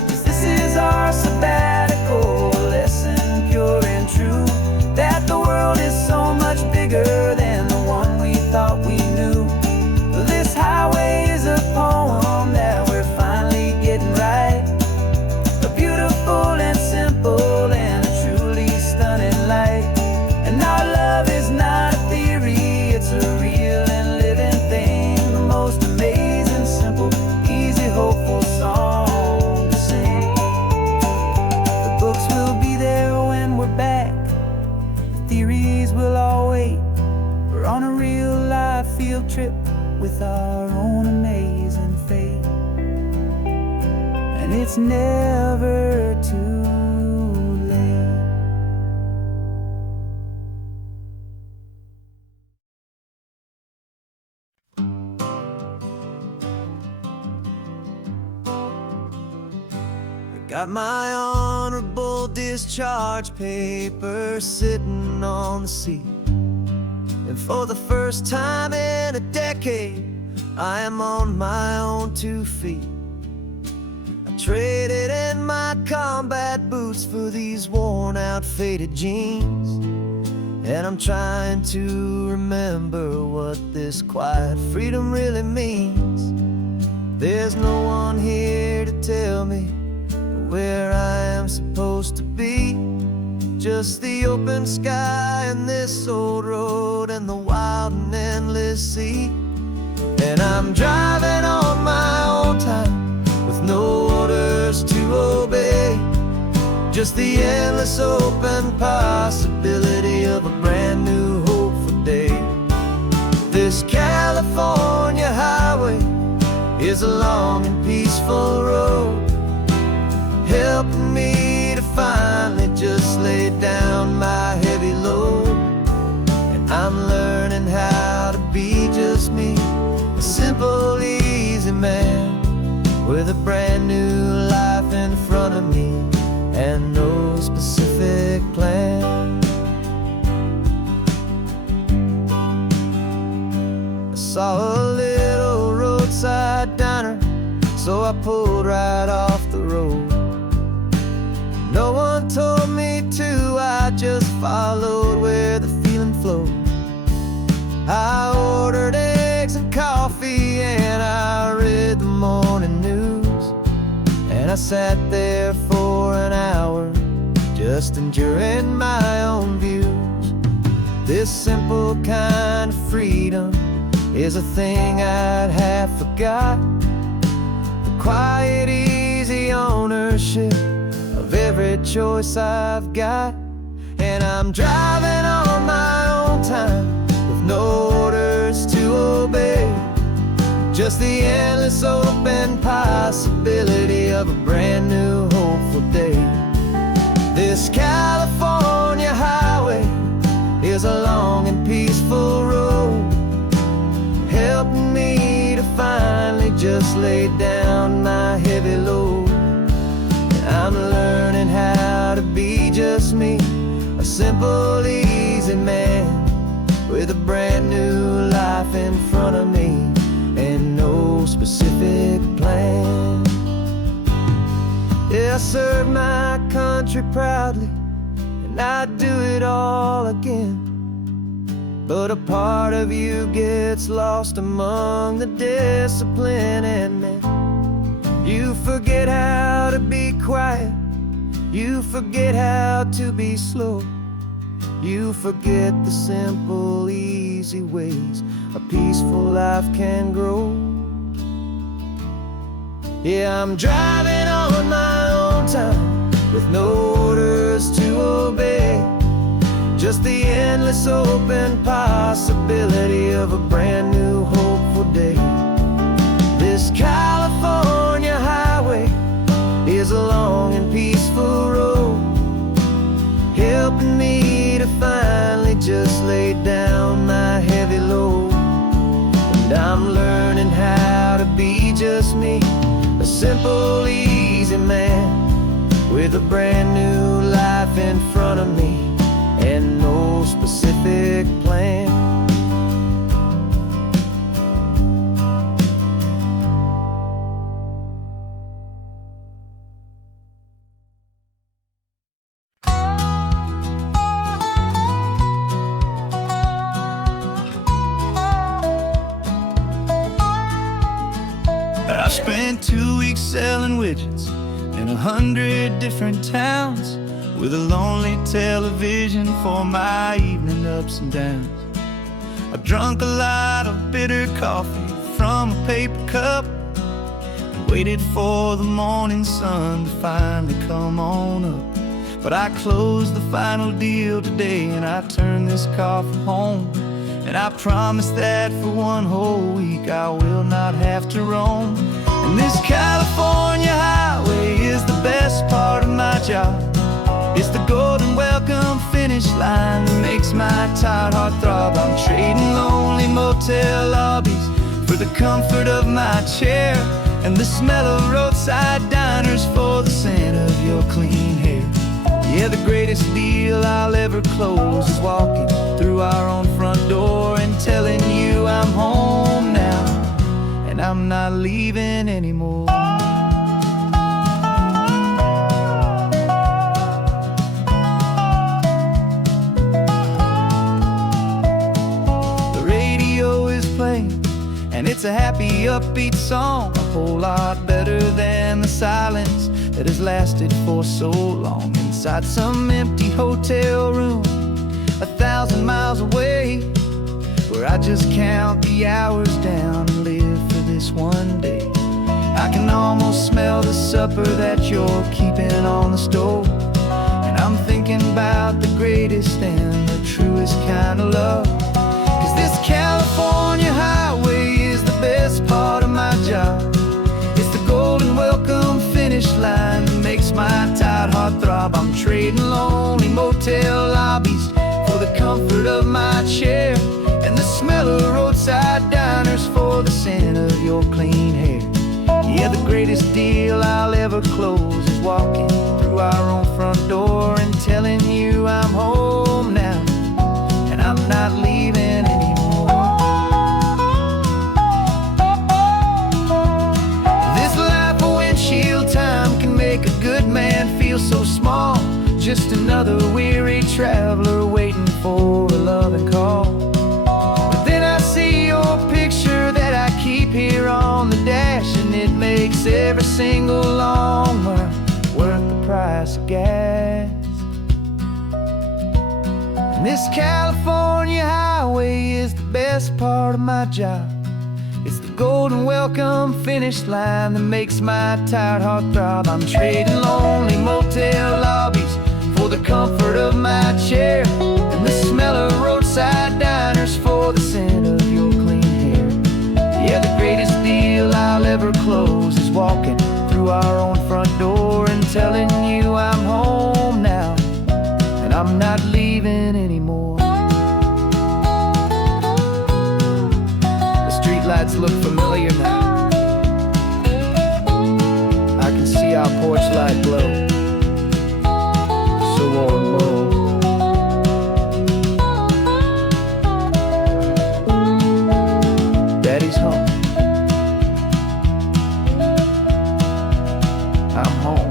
'Cause this is our sabbatical lesson, pure and true, that the world is so much bigger than the one we thought we knew. This highway is a poem that we're finally getting right, a beautiful and simple and a truly stunning light. And our love is not a theory, it's a real and living thing, the most amazing, simple, easy, hopeful song to sing. The books will be there when we're back, the theories will all wait. We're on a real life field trip with our own amazing fate, and it's never too late. I got my honorable discharge paper sitting on the seat, and for the first time in a decade, I am on my own 2 feet. I traded in my combat boots for these worn out, faded jeans, and I'm trying to remember what this quiet freedom really means. There's no one here to tell me where I am supposed to be, just the open sky and this old road and the wild and endless sea. And I'm driving on my own time with no orders to obey, just the endless open possibility of a brand new hopeful day. This California highway is a long and peaceful road, helping me to finally just lay down my heavy load. And I'm learning how to be just me, a simple, easy man with a brand new life in front of me and no specific plan. I saw a little roadside diner, so I pulled right off the road. No one told me to, I just followed where the feeling flowed. I ordered eggs and coffee and I read the morning news, and I sat there for an hour just enduring my own views. This simple kind of freedom is a thing I'd half forgot, the quiet, easy ownership of every choice I've got. And I'm driving on my own time with no orders to obey, just the endless open possibility of a brand new hopeful day. This California highway is a long and peaceful road, helping me to finally just lay down my heavy load. I'm learning how to be just me, a simple, easy man with a brand new life in front of me and no specific plan. Yeah, I served my country proudly and I'd do it all again, but a part of you gets lost among the discipline and men. You forget how to be quiet, you forget how to be slow, you forget the simple, easy ways a peaceful life can grow. Yeah, I'm driving on my own time with no orders to obey, just the endless open possibility of a brand new hopeful day. This California highway is a long and peaceful road, helping me to finally just lay down my heavy load. And I'm learning how to be just me, a simple, easy man with with a brand new life in front of me and no specific plan. I spent 2 weeks selling widgets in 100 different towns, with a lonely television for my evening ups and downs. I drunk a lot of bitter coffee from a paper cup and waited for the morning sun to finally come on up. But I closed the final deal today and I turned this coffee home. And I promise that for one whole week I will not have to roam. And this California highway is the best part of my job. It's the golden welcome finish line that makes my tired heart throb. I'm trading lonely motel lobbies for the comfort of my chair and the smell of roadside diners for the scent of your clean hair. Yeah, the greatest deal I'll ever close is walking through our own front door and telling you I'm home now, and I'm not leaving anymore. The radio is playing, and it's a happy, upbeat song, a whole lot better than the silence that has lasted for so long. Inside some empty hotel room 1,000 miles away, where I just count the hours down and live for this one day. I can almost smell the supper that you're keeping on the stove, and I'm thinking about the greatest and the truest kind of love. 'Cause this California highway is the best part of my job. It's the golden welcome finish line that makes my tired heart throb. I'm trading lonely motel lobbies for the comfort of my chair and the smell of roadside diners for the scent of your clean hair. Yeah, the greatest deal I'll ever close is walking through our own front door and telling you I'm home now, and I'm not leaving anymore. This life of windshield time can make a good man feel so small, just another weary traveler waiting for a loving call. But then I see your picture that I keep here on the dash, and it makes every single long mile worth the price of gas. And this California highway is the best part of my job. It's the golden welcome finish line that makes my tired heart throb. I'm trading lonely motel lobbies for the comfort of my chair and the smell of roadside diners for the scent of your clean hair. Yeah, the greatest deal I'll ever close is walking through our own front door and telling you I'm home now, and I'm not leaving anymore. The streetlights look familiar now. I can see our porch light glow, so warm, low. Daddy's home. I'm home.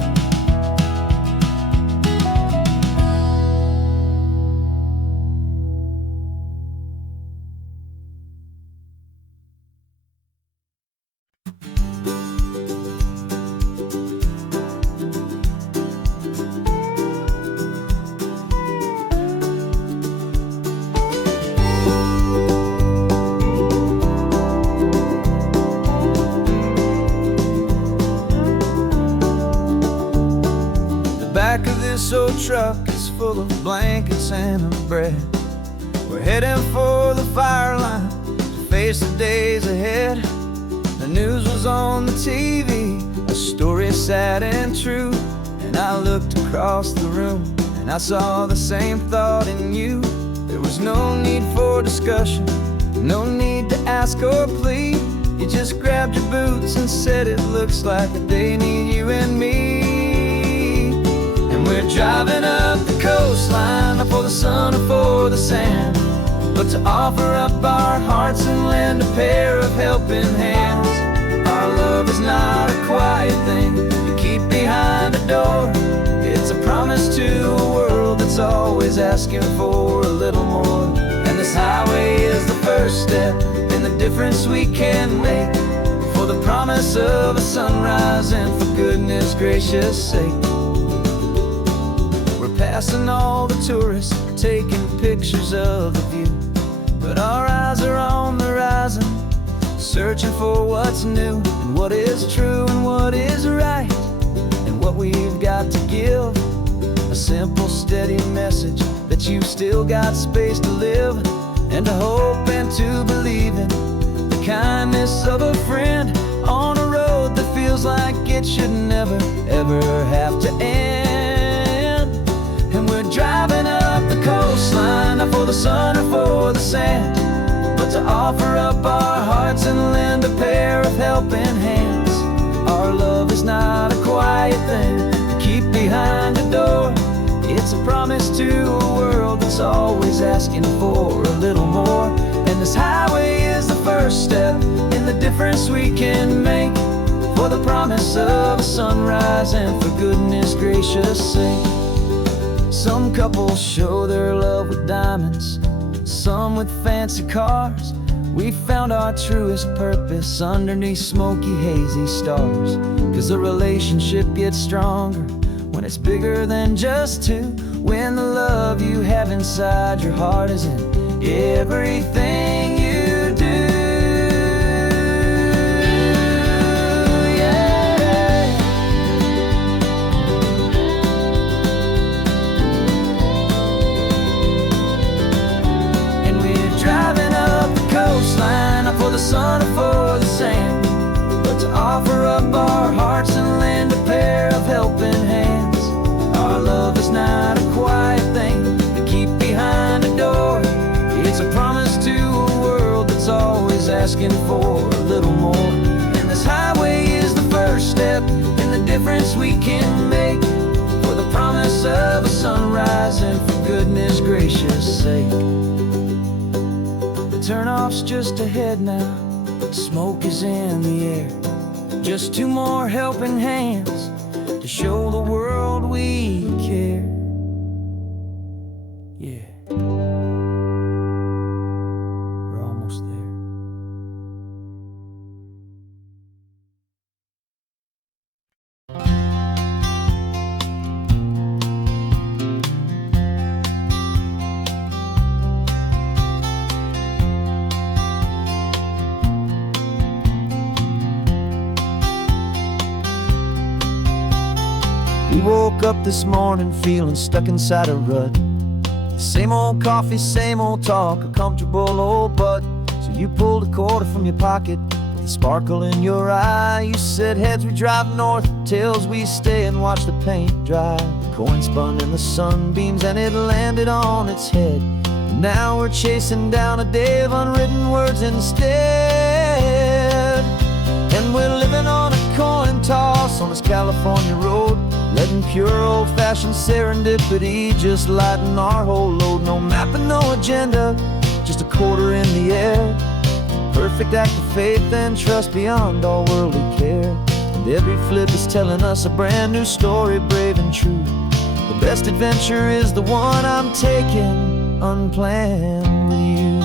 Back of this old truck is full of blankets and a bread. We're heading for the fire line to face the days ahead. The news was on the TV, a story sad and true. And I looked across the room and I saw the same thought in you. There was no need for discussion, no need to ask or plead. You just grabbed your boots and said it looks like a day need you and me. driving up the coastline, not for the sun or for the sand, but to offer up our hearts and lend a pair of helping hands. Our love is not a quiet thing you keep behind a door. It's a promise to a world that's always asking for a little more. And this highway is the first step in the difference we can make, for the promise of a sunrise and for goodness gracious sake. We're passing all the tourists, taking pictures of the view, but our eyes are on the horizon, searching for what's new, and what is true and what is right, and what we've got to give. A simple, steady message that you've still got space to live, and to hope and to believe in the kindness of a friend on a road that feels like it should never, ever have to end. And we're driving up the coastline, not for the sun or for the sand, but to offer up our hearts and lend a pair of helping hands. Our love is not a quiet thing to keep behind a door. It's a promise to a world that's always asking for a little more. And this highway is the first step in the difference we can make, for the promise of a sunrise and for goodness gracious sake. Some couples show their love with diamonds, some with fancy cars. We found our truest purpose underneath smoky, hazy stars. 'Cause a relationship gets stronger when it's bigger than just two, when the love you have inside your heart is in everything you do. Not for the sun or for the sand, but to offer up our hearts and lend a pair of helping hands. Our love is not a quiet thing to keep behind a door. It's a promise to a world that's always asking for a little more. And this highway is the first step in the difference we can make, for the promise of a sunrise and for goodness gracious sake. Turnoff's just ahead now, smoke is in the air. Just two more helping hands to show the world we care. Yeah, we're almost there. We woke up this morning feeling stuck inside a rut. Same old coffee, same old talk, a comfortable old butt. So you pulled a quarter from your pocket with a sparkle in your eye. You said heads we drive north, tails we stay and watch the paint dry. The coin spun in the sunbeams and it landed on its head. And now we're chasing down a day of unwritten words instead. And we're living on a coin toss on this California road, letting pure old-fashioned serendipity just lighten our whole load. No map and no agenda, just a quarter in the air. Perfect act of faith and trust beyond all worldly care. And every flip is telling us a brand new story, brave and true. The best adventure is the one I'm taking unplanned with you.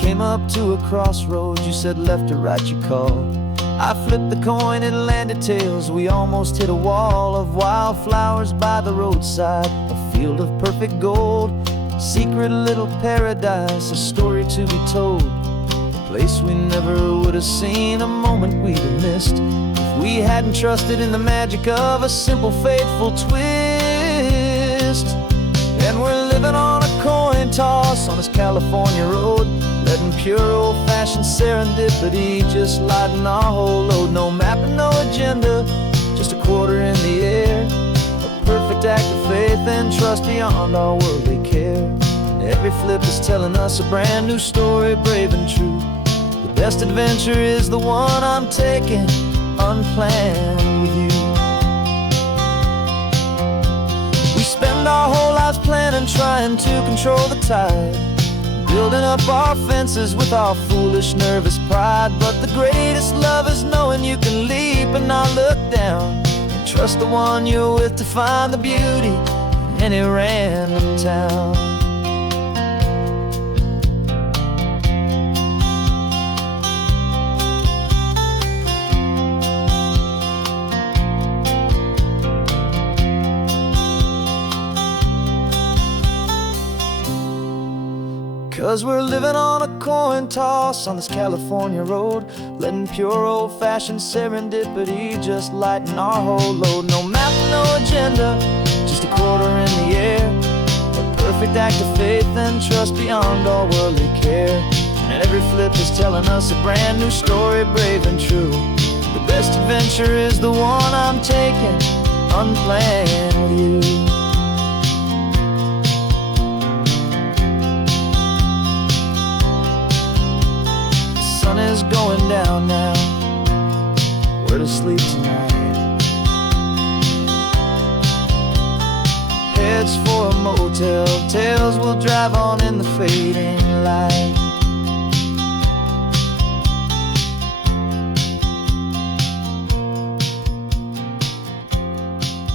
Came up to a crossroads, you said left or right you called. I flipped the coin, it landed tails. We almost hit a wall of wildflowers by the roadside, a field of perfect gold, secret little paradise, a story to be told. A place we never would have seen, a moment we'd have missed if we hadn't trusted in the magic of a simple, faithful twist. And we're living on a coin toss on this California road, letting pure old-fashioned serendipity just lighten our whole load. No map and no agenda, just a quarter in the air. A perfect act of faith and trust beyond our worldly care. And every flip is telling us a brand new story, brave and true. The Best adventure is the one I'm taking unplanned with you. We spend our whole lives planning, trying to control the tide, building up our fences with our foolish, nervous pride. But the greatest love is knowing you can leap and not look down, and trust the one you're with to find the beauty in any random town. 'Cause we're living on a coin toss on this California road, letting pure old-fashioned serendipity just lighten our whole load. No map, no agenda, just a quarter in the air, a perfect act of faith and trust beyond all worldly care. And every flip is telling us a brand new story, brave and true. The best adventure is the one I'm taking unplanned with you. Sun is going down now, we're to sleep tonight. Heads for a motel, tails will drive on in the fading light.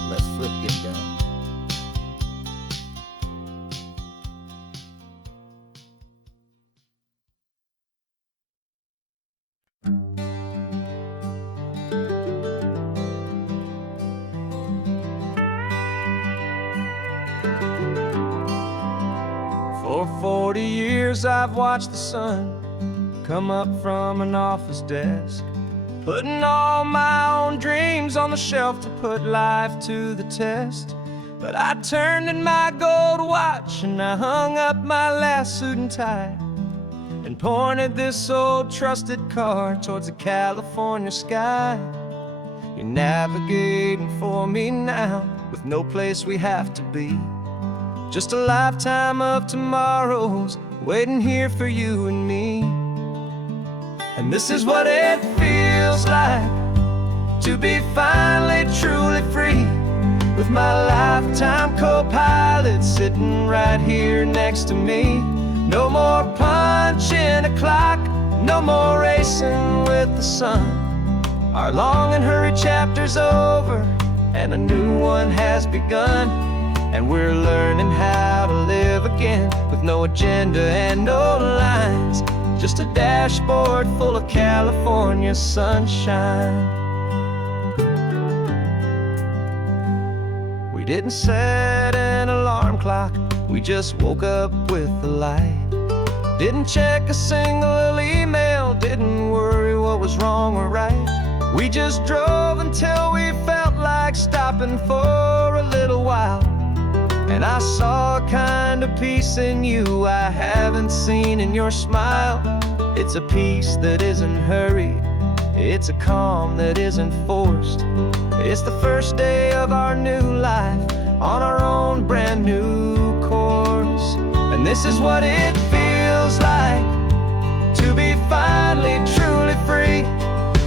Let's flip get done. For 40 years I've watched the sun come up from an office desk, putting all my own dreams on the shelf to put life to the test. But I turned in my gold watch and I hung up my last suit and tie, and pointed this old trusted car towards the California sky. You're navigating for me now, with no place we have to be, just a lifetime of tomorrows waiting here for you and me. And this is what it feels like to be finally truly free, with my lifetime co-pilot sitting right here next to me. No more punching a clock, no more racing with the sun. Our long and hurried chapter's over and a new one has begun. And we're learning how to live again, with no agenda and no lines, just a dashboard full of California sunshine. We didn't set an alarm clock, we just woke up with the light. Didn't check a single email, didn't worry what was wrong or right. We just drove until we felt like stopping for a little while. And I saw a kind of peace in you I haven't seen in your smile. It's a peace that isn't hurried, it's a calm that isn't forced. It's the first day of our new life on our own brand new course. And this is what it feels like to be finally truly free,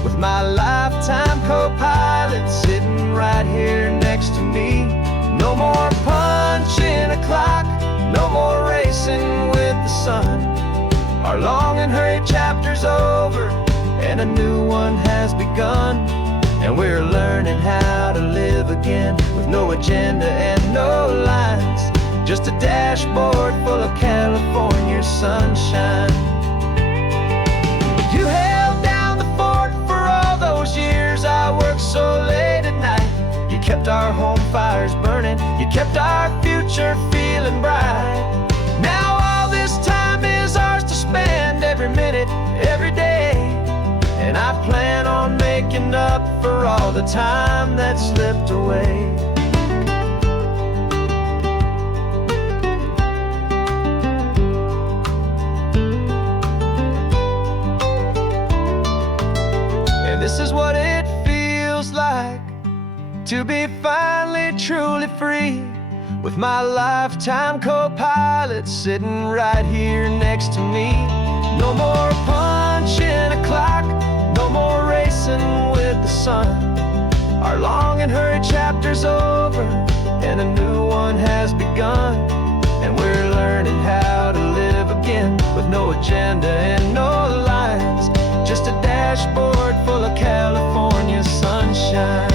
with my lifetime co-pilot sitting right here next to me. No more punching a clock, no more racing with the sun. Our long and hurried chapter's over and a new one has begun. And we're learning how to live again, with no agenda and no lines, just a dashboard full of California sunshine. You held down the fort for all those years I worked so late at night. You kept our home fires burning, you kept our future feeling bright. Now all this time is ours to spend, every minute, every day. And I plan on making up for all the time that slipped away. And this is what it feels like to be finally truly free, with my lifetime co-pilot that's sitting right here next to me. No more punching a clock, no more racing with the sun. Our long and hurried chapter's over, and a new one has begun. And we're learning how to live again, with no agenda and no lines, just a dashboard full of California sunshine.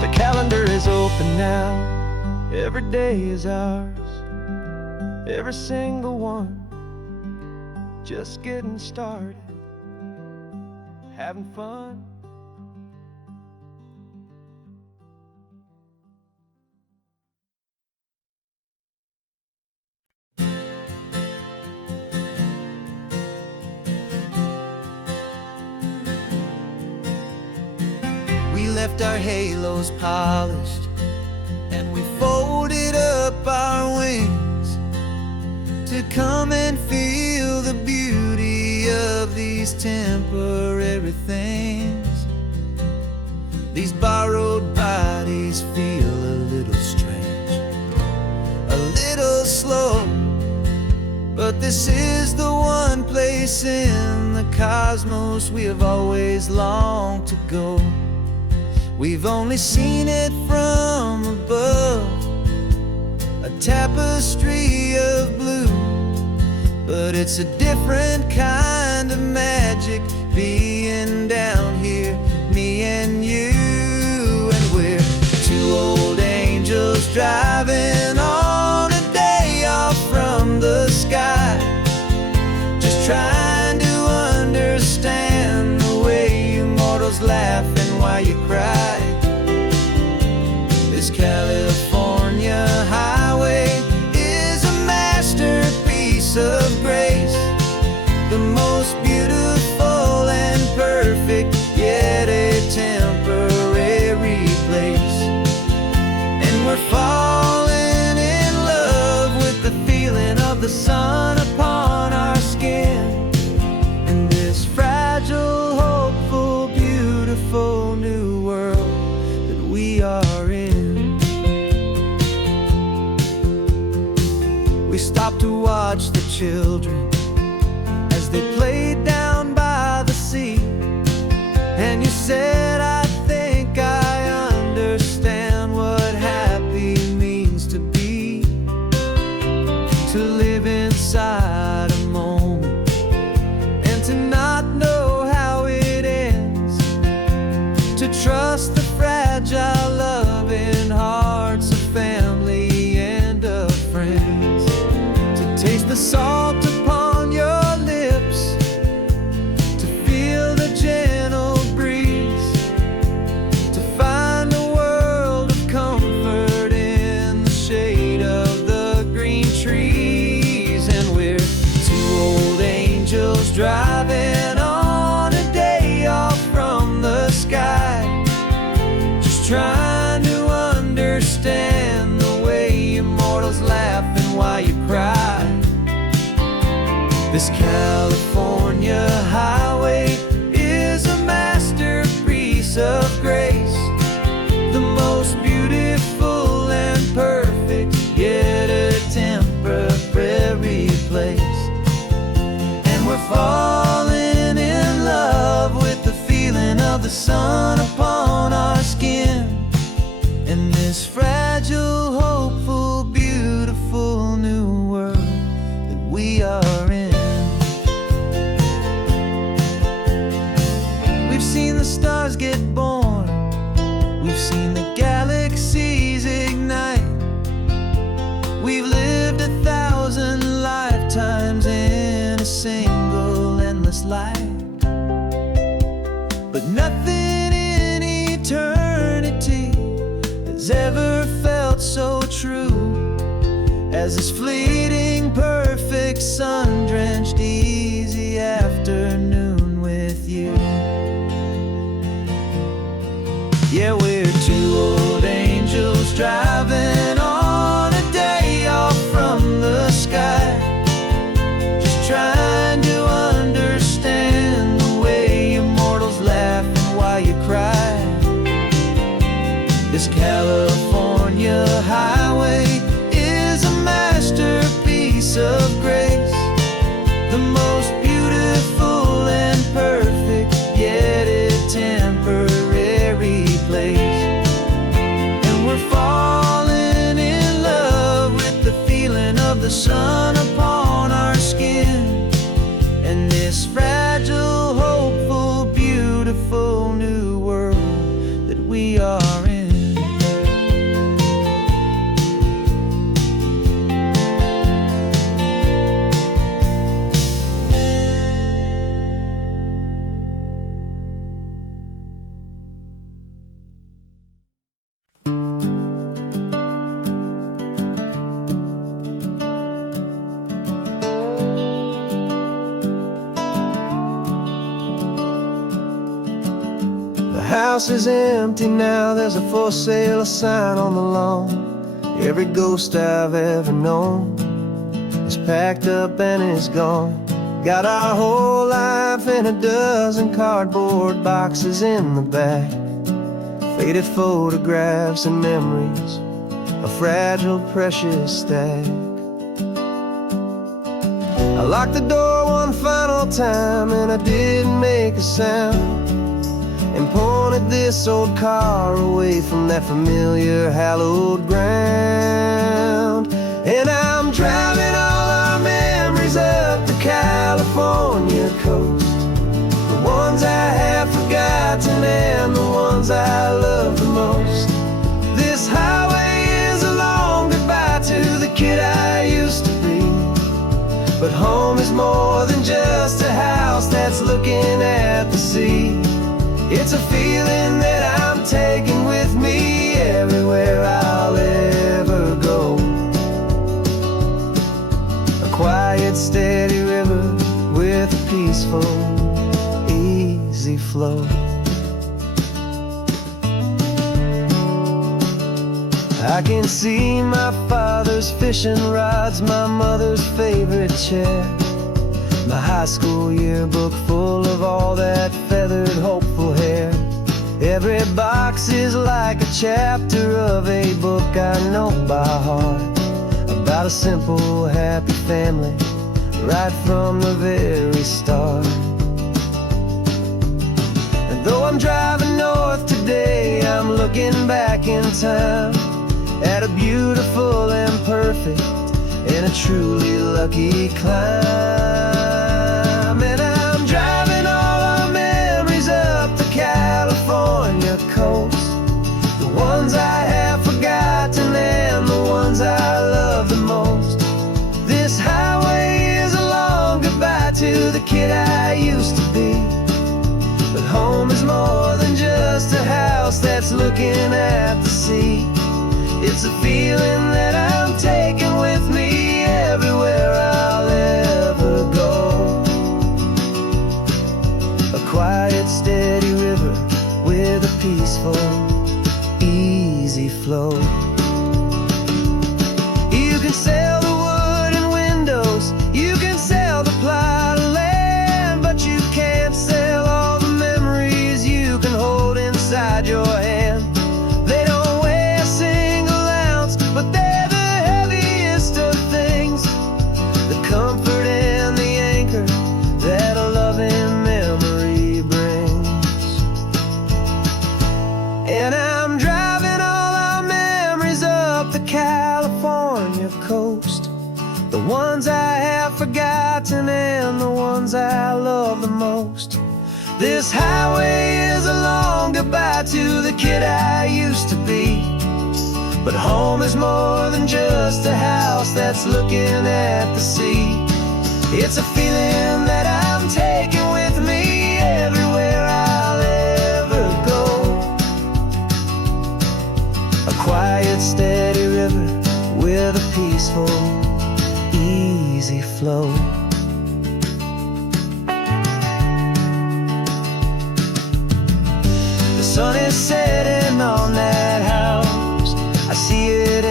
The calendar is open now, every day is ours, every single one, just getting started, having fun. We left our halos polished, and we folded up our wings to come and feel the beauty of these temporary things. These borrowed bodies feel a little strange, a little slow, but this is the one place in the cosmos we have always longed to go. We've only seen it from above, a tapestry of blue, but it's a different kind of magic being down here, me and you. And we're two old angels driving on a day off from the sky, just trying to understand the way you mortals laugh and why you cry. This California highway is a masterpiece of grace, the most beautiful and perfect, yet a temporary place. And we're falling in love with the feeling of the sun upon our skin, in this fragile, hopeful, beautiful new world that we are in. We stopped to watch the children as they played down by the sea, and you said, I think I understand what happy means to be, to live inside a moment and to not know how it ends, to trust the fragile loving hearts of family and of friends, to taste the salt upon your lips, to feel the gentle breeze, to find a world of comfort in the shade of the green trees. And we're two old angels driving on a day off from the sky, just trying to understand the way immortals laugh and why you cry. This California highway is a masterpiece of grace, the most beautiful and perfect, yet a temporary place. And we're falling in love with the feeling of the sun upon our skin, in this fragile, hopeful, beautiful new world that we are in. We've seen the stars get born, we've seen the galaxies ignite, we've lived 1,000 lifetimes in a single endless life. But nothing in eternity has ever felt so true as this fleeting, perfect, sun-drenched, easy afternoon with you. Yeah, we're two old angels driving on a day off from the sky, just trying to understand the way immortals laugh This California highway is a masterpiece of grace, the most beautiful and perfect, yet a temporary place. And we're falling in love with the feeling of the sun upon our skin, and this fragile, hopeful, beautiful new world that we are in. The house is empty now, there's a for sale sign on the lawn. Every ghost I've ever known is packed up and is gone. Got our whole life in a dozen cardboard boxes in the back, faded photographs and memories, a fragile, precious stack. I locked the door one final time and I didn't make a sound, and pointed this old car away from that familiar hallowed ground. And I'm driving all our memories up the California coast, the ones I have forgotten and the ones I love the most. This highway is a long goodbye to the kid I used to be, but home is more than just a house that's looking at the sea. It's a feeling that I'm taking with me everywhere I'll ever go. A quiet, steady river with a peaceful, easy flow. I can see my father's fishing rods, my mother's favorite chair, my high school yearbook full of all that feathered, hopeful hair. Every box is like a chapter of a book I know by heart, about a simple, happy family right from the very start. And though I'm driving north today, I'm looking back in time at a beautiful and perfect and a truly lucky climb. And I'm driving all our memories up the California coast, the ones I have forgotten and the ones I love the most. This highway is a long goodbye to the kid I used to be, but home is more than just a house that's looking at the sea. It's a feeling that I'm taking with me everywhere I'll ever go. A quiet, steady river with a peaceful, easy flow. You can sell the wood and windows, you can sell the plot of land, but you can't sell all the memories you can hold inside your hand. They don't weigh a single ounce, but they're the heaviest of things, the comfort and the anchor that a loving memory brings. And I'm driving all our memories up the California coast, the ones I have forgotten and the ones I love the most. This highway is a long goodbye to the kid I used to be, but home is more than just a house that's looking at the sea. It's a feeling that I'm taking with me everywhere I'll ever go. A quiet, steady river with a peaceful, easy flow. The sun is setting on that house, I see it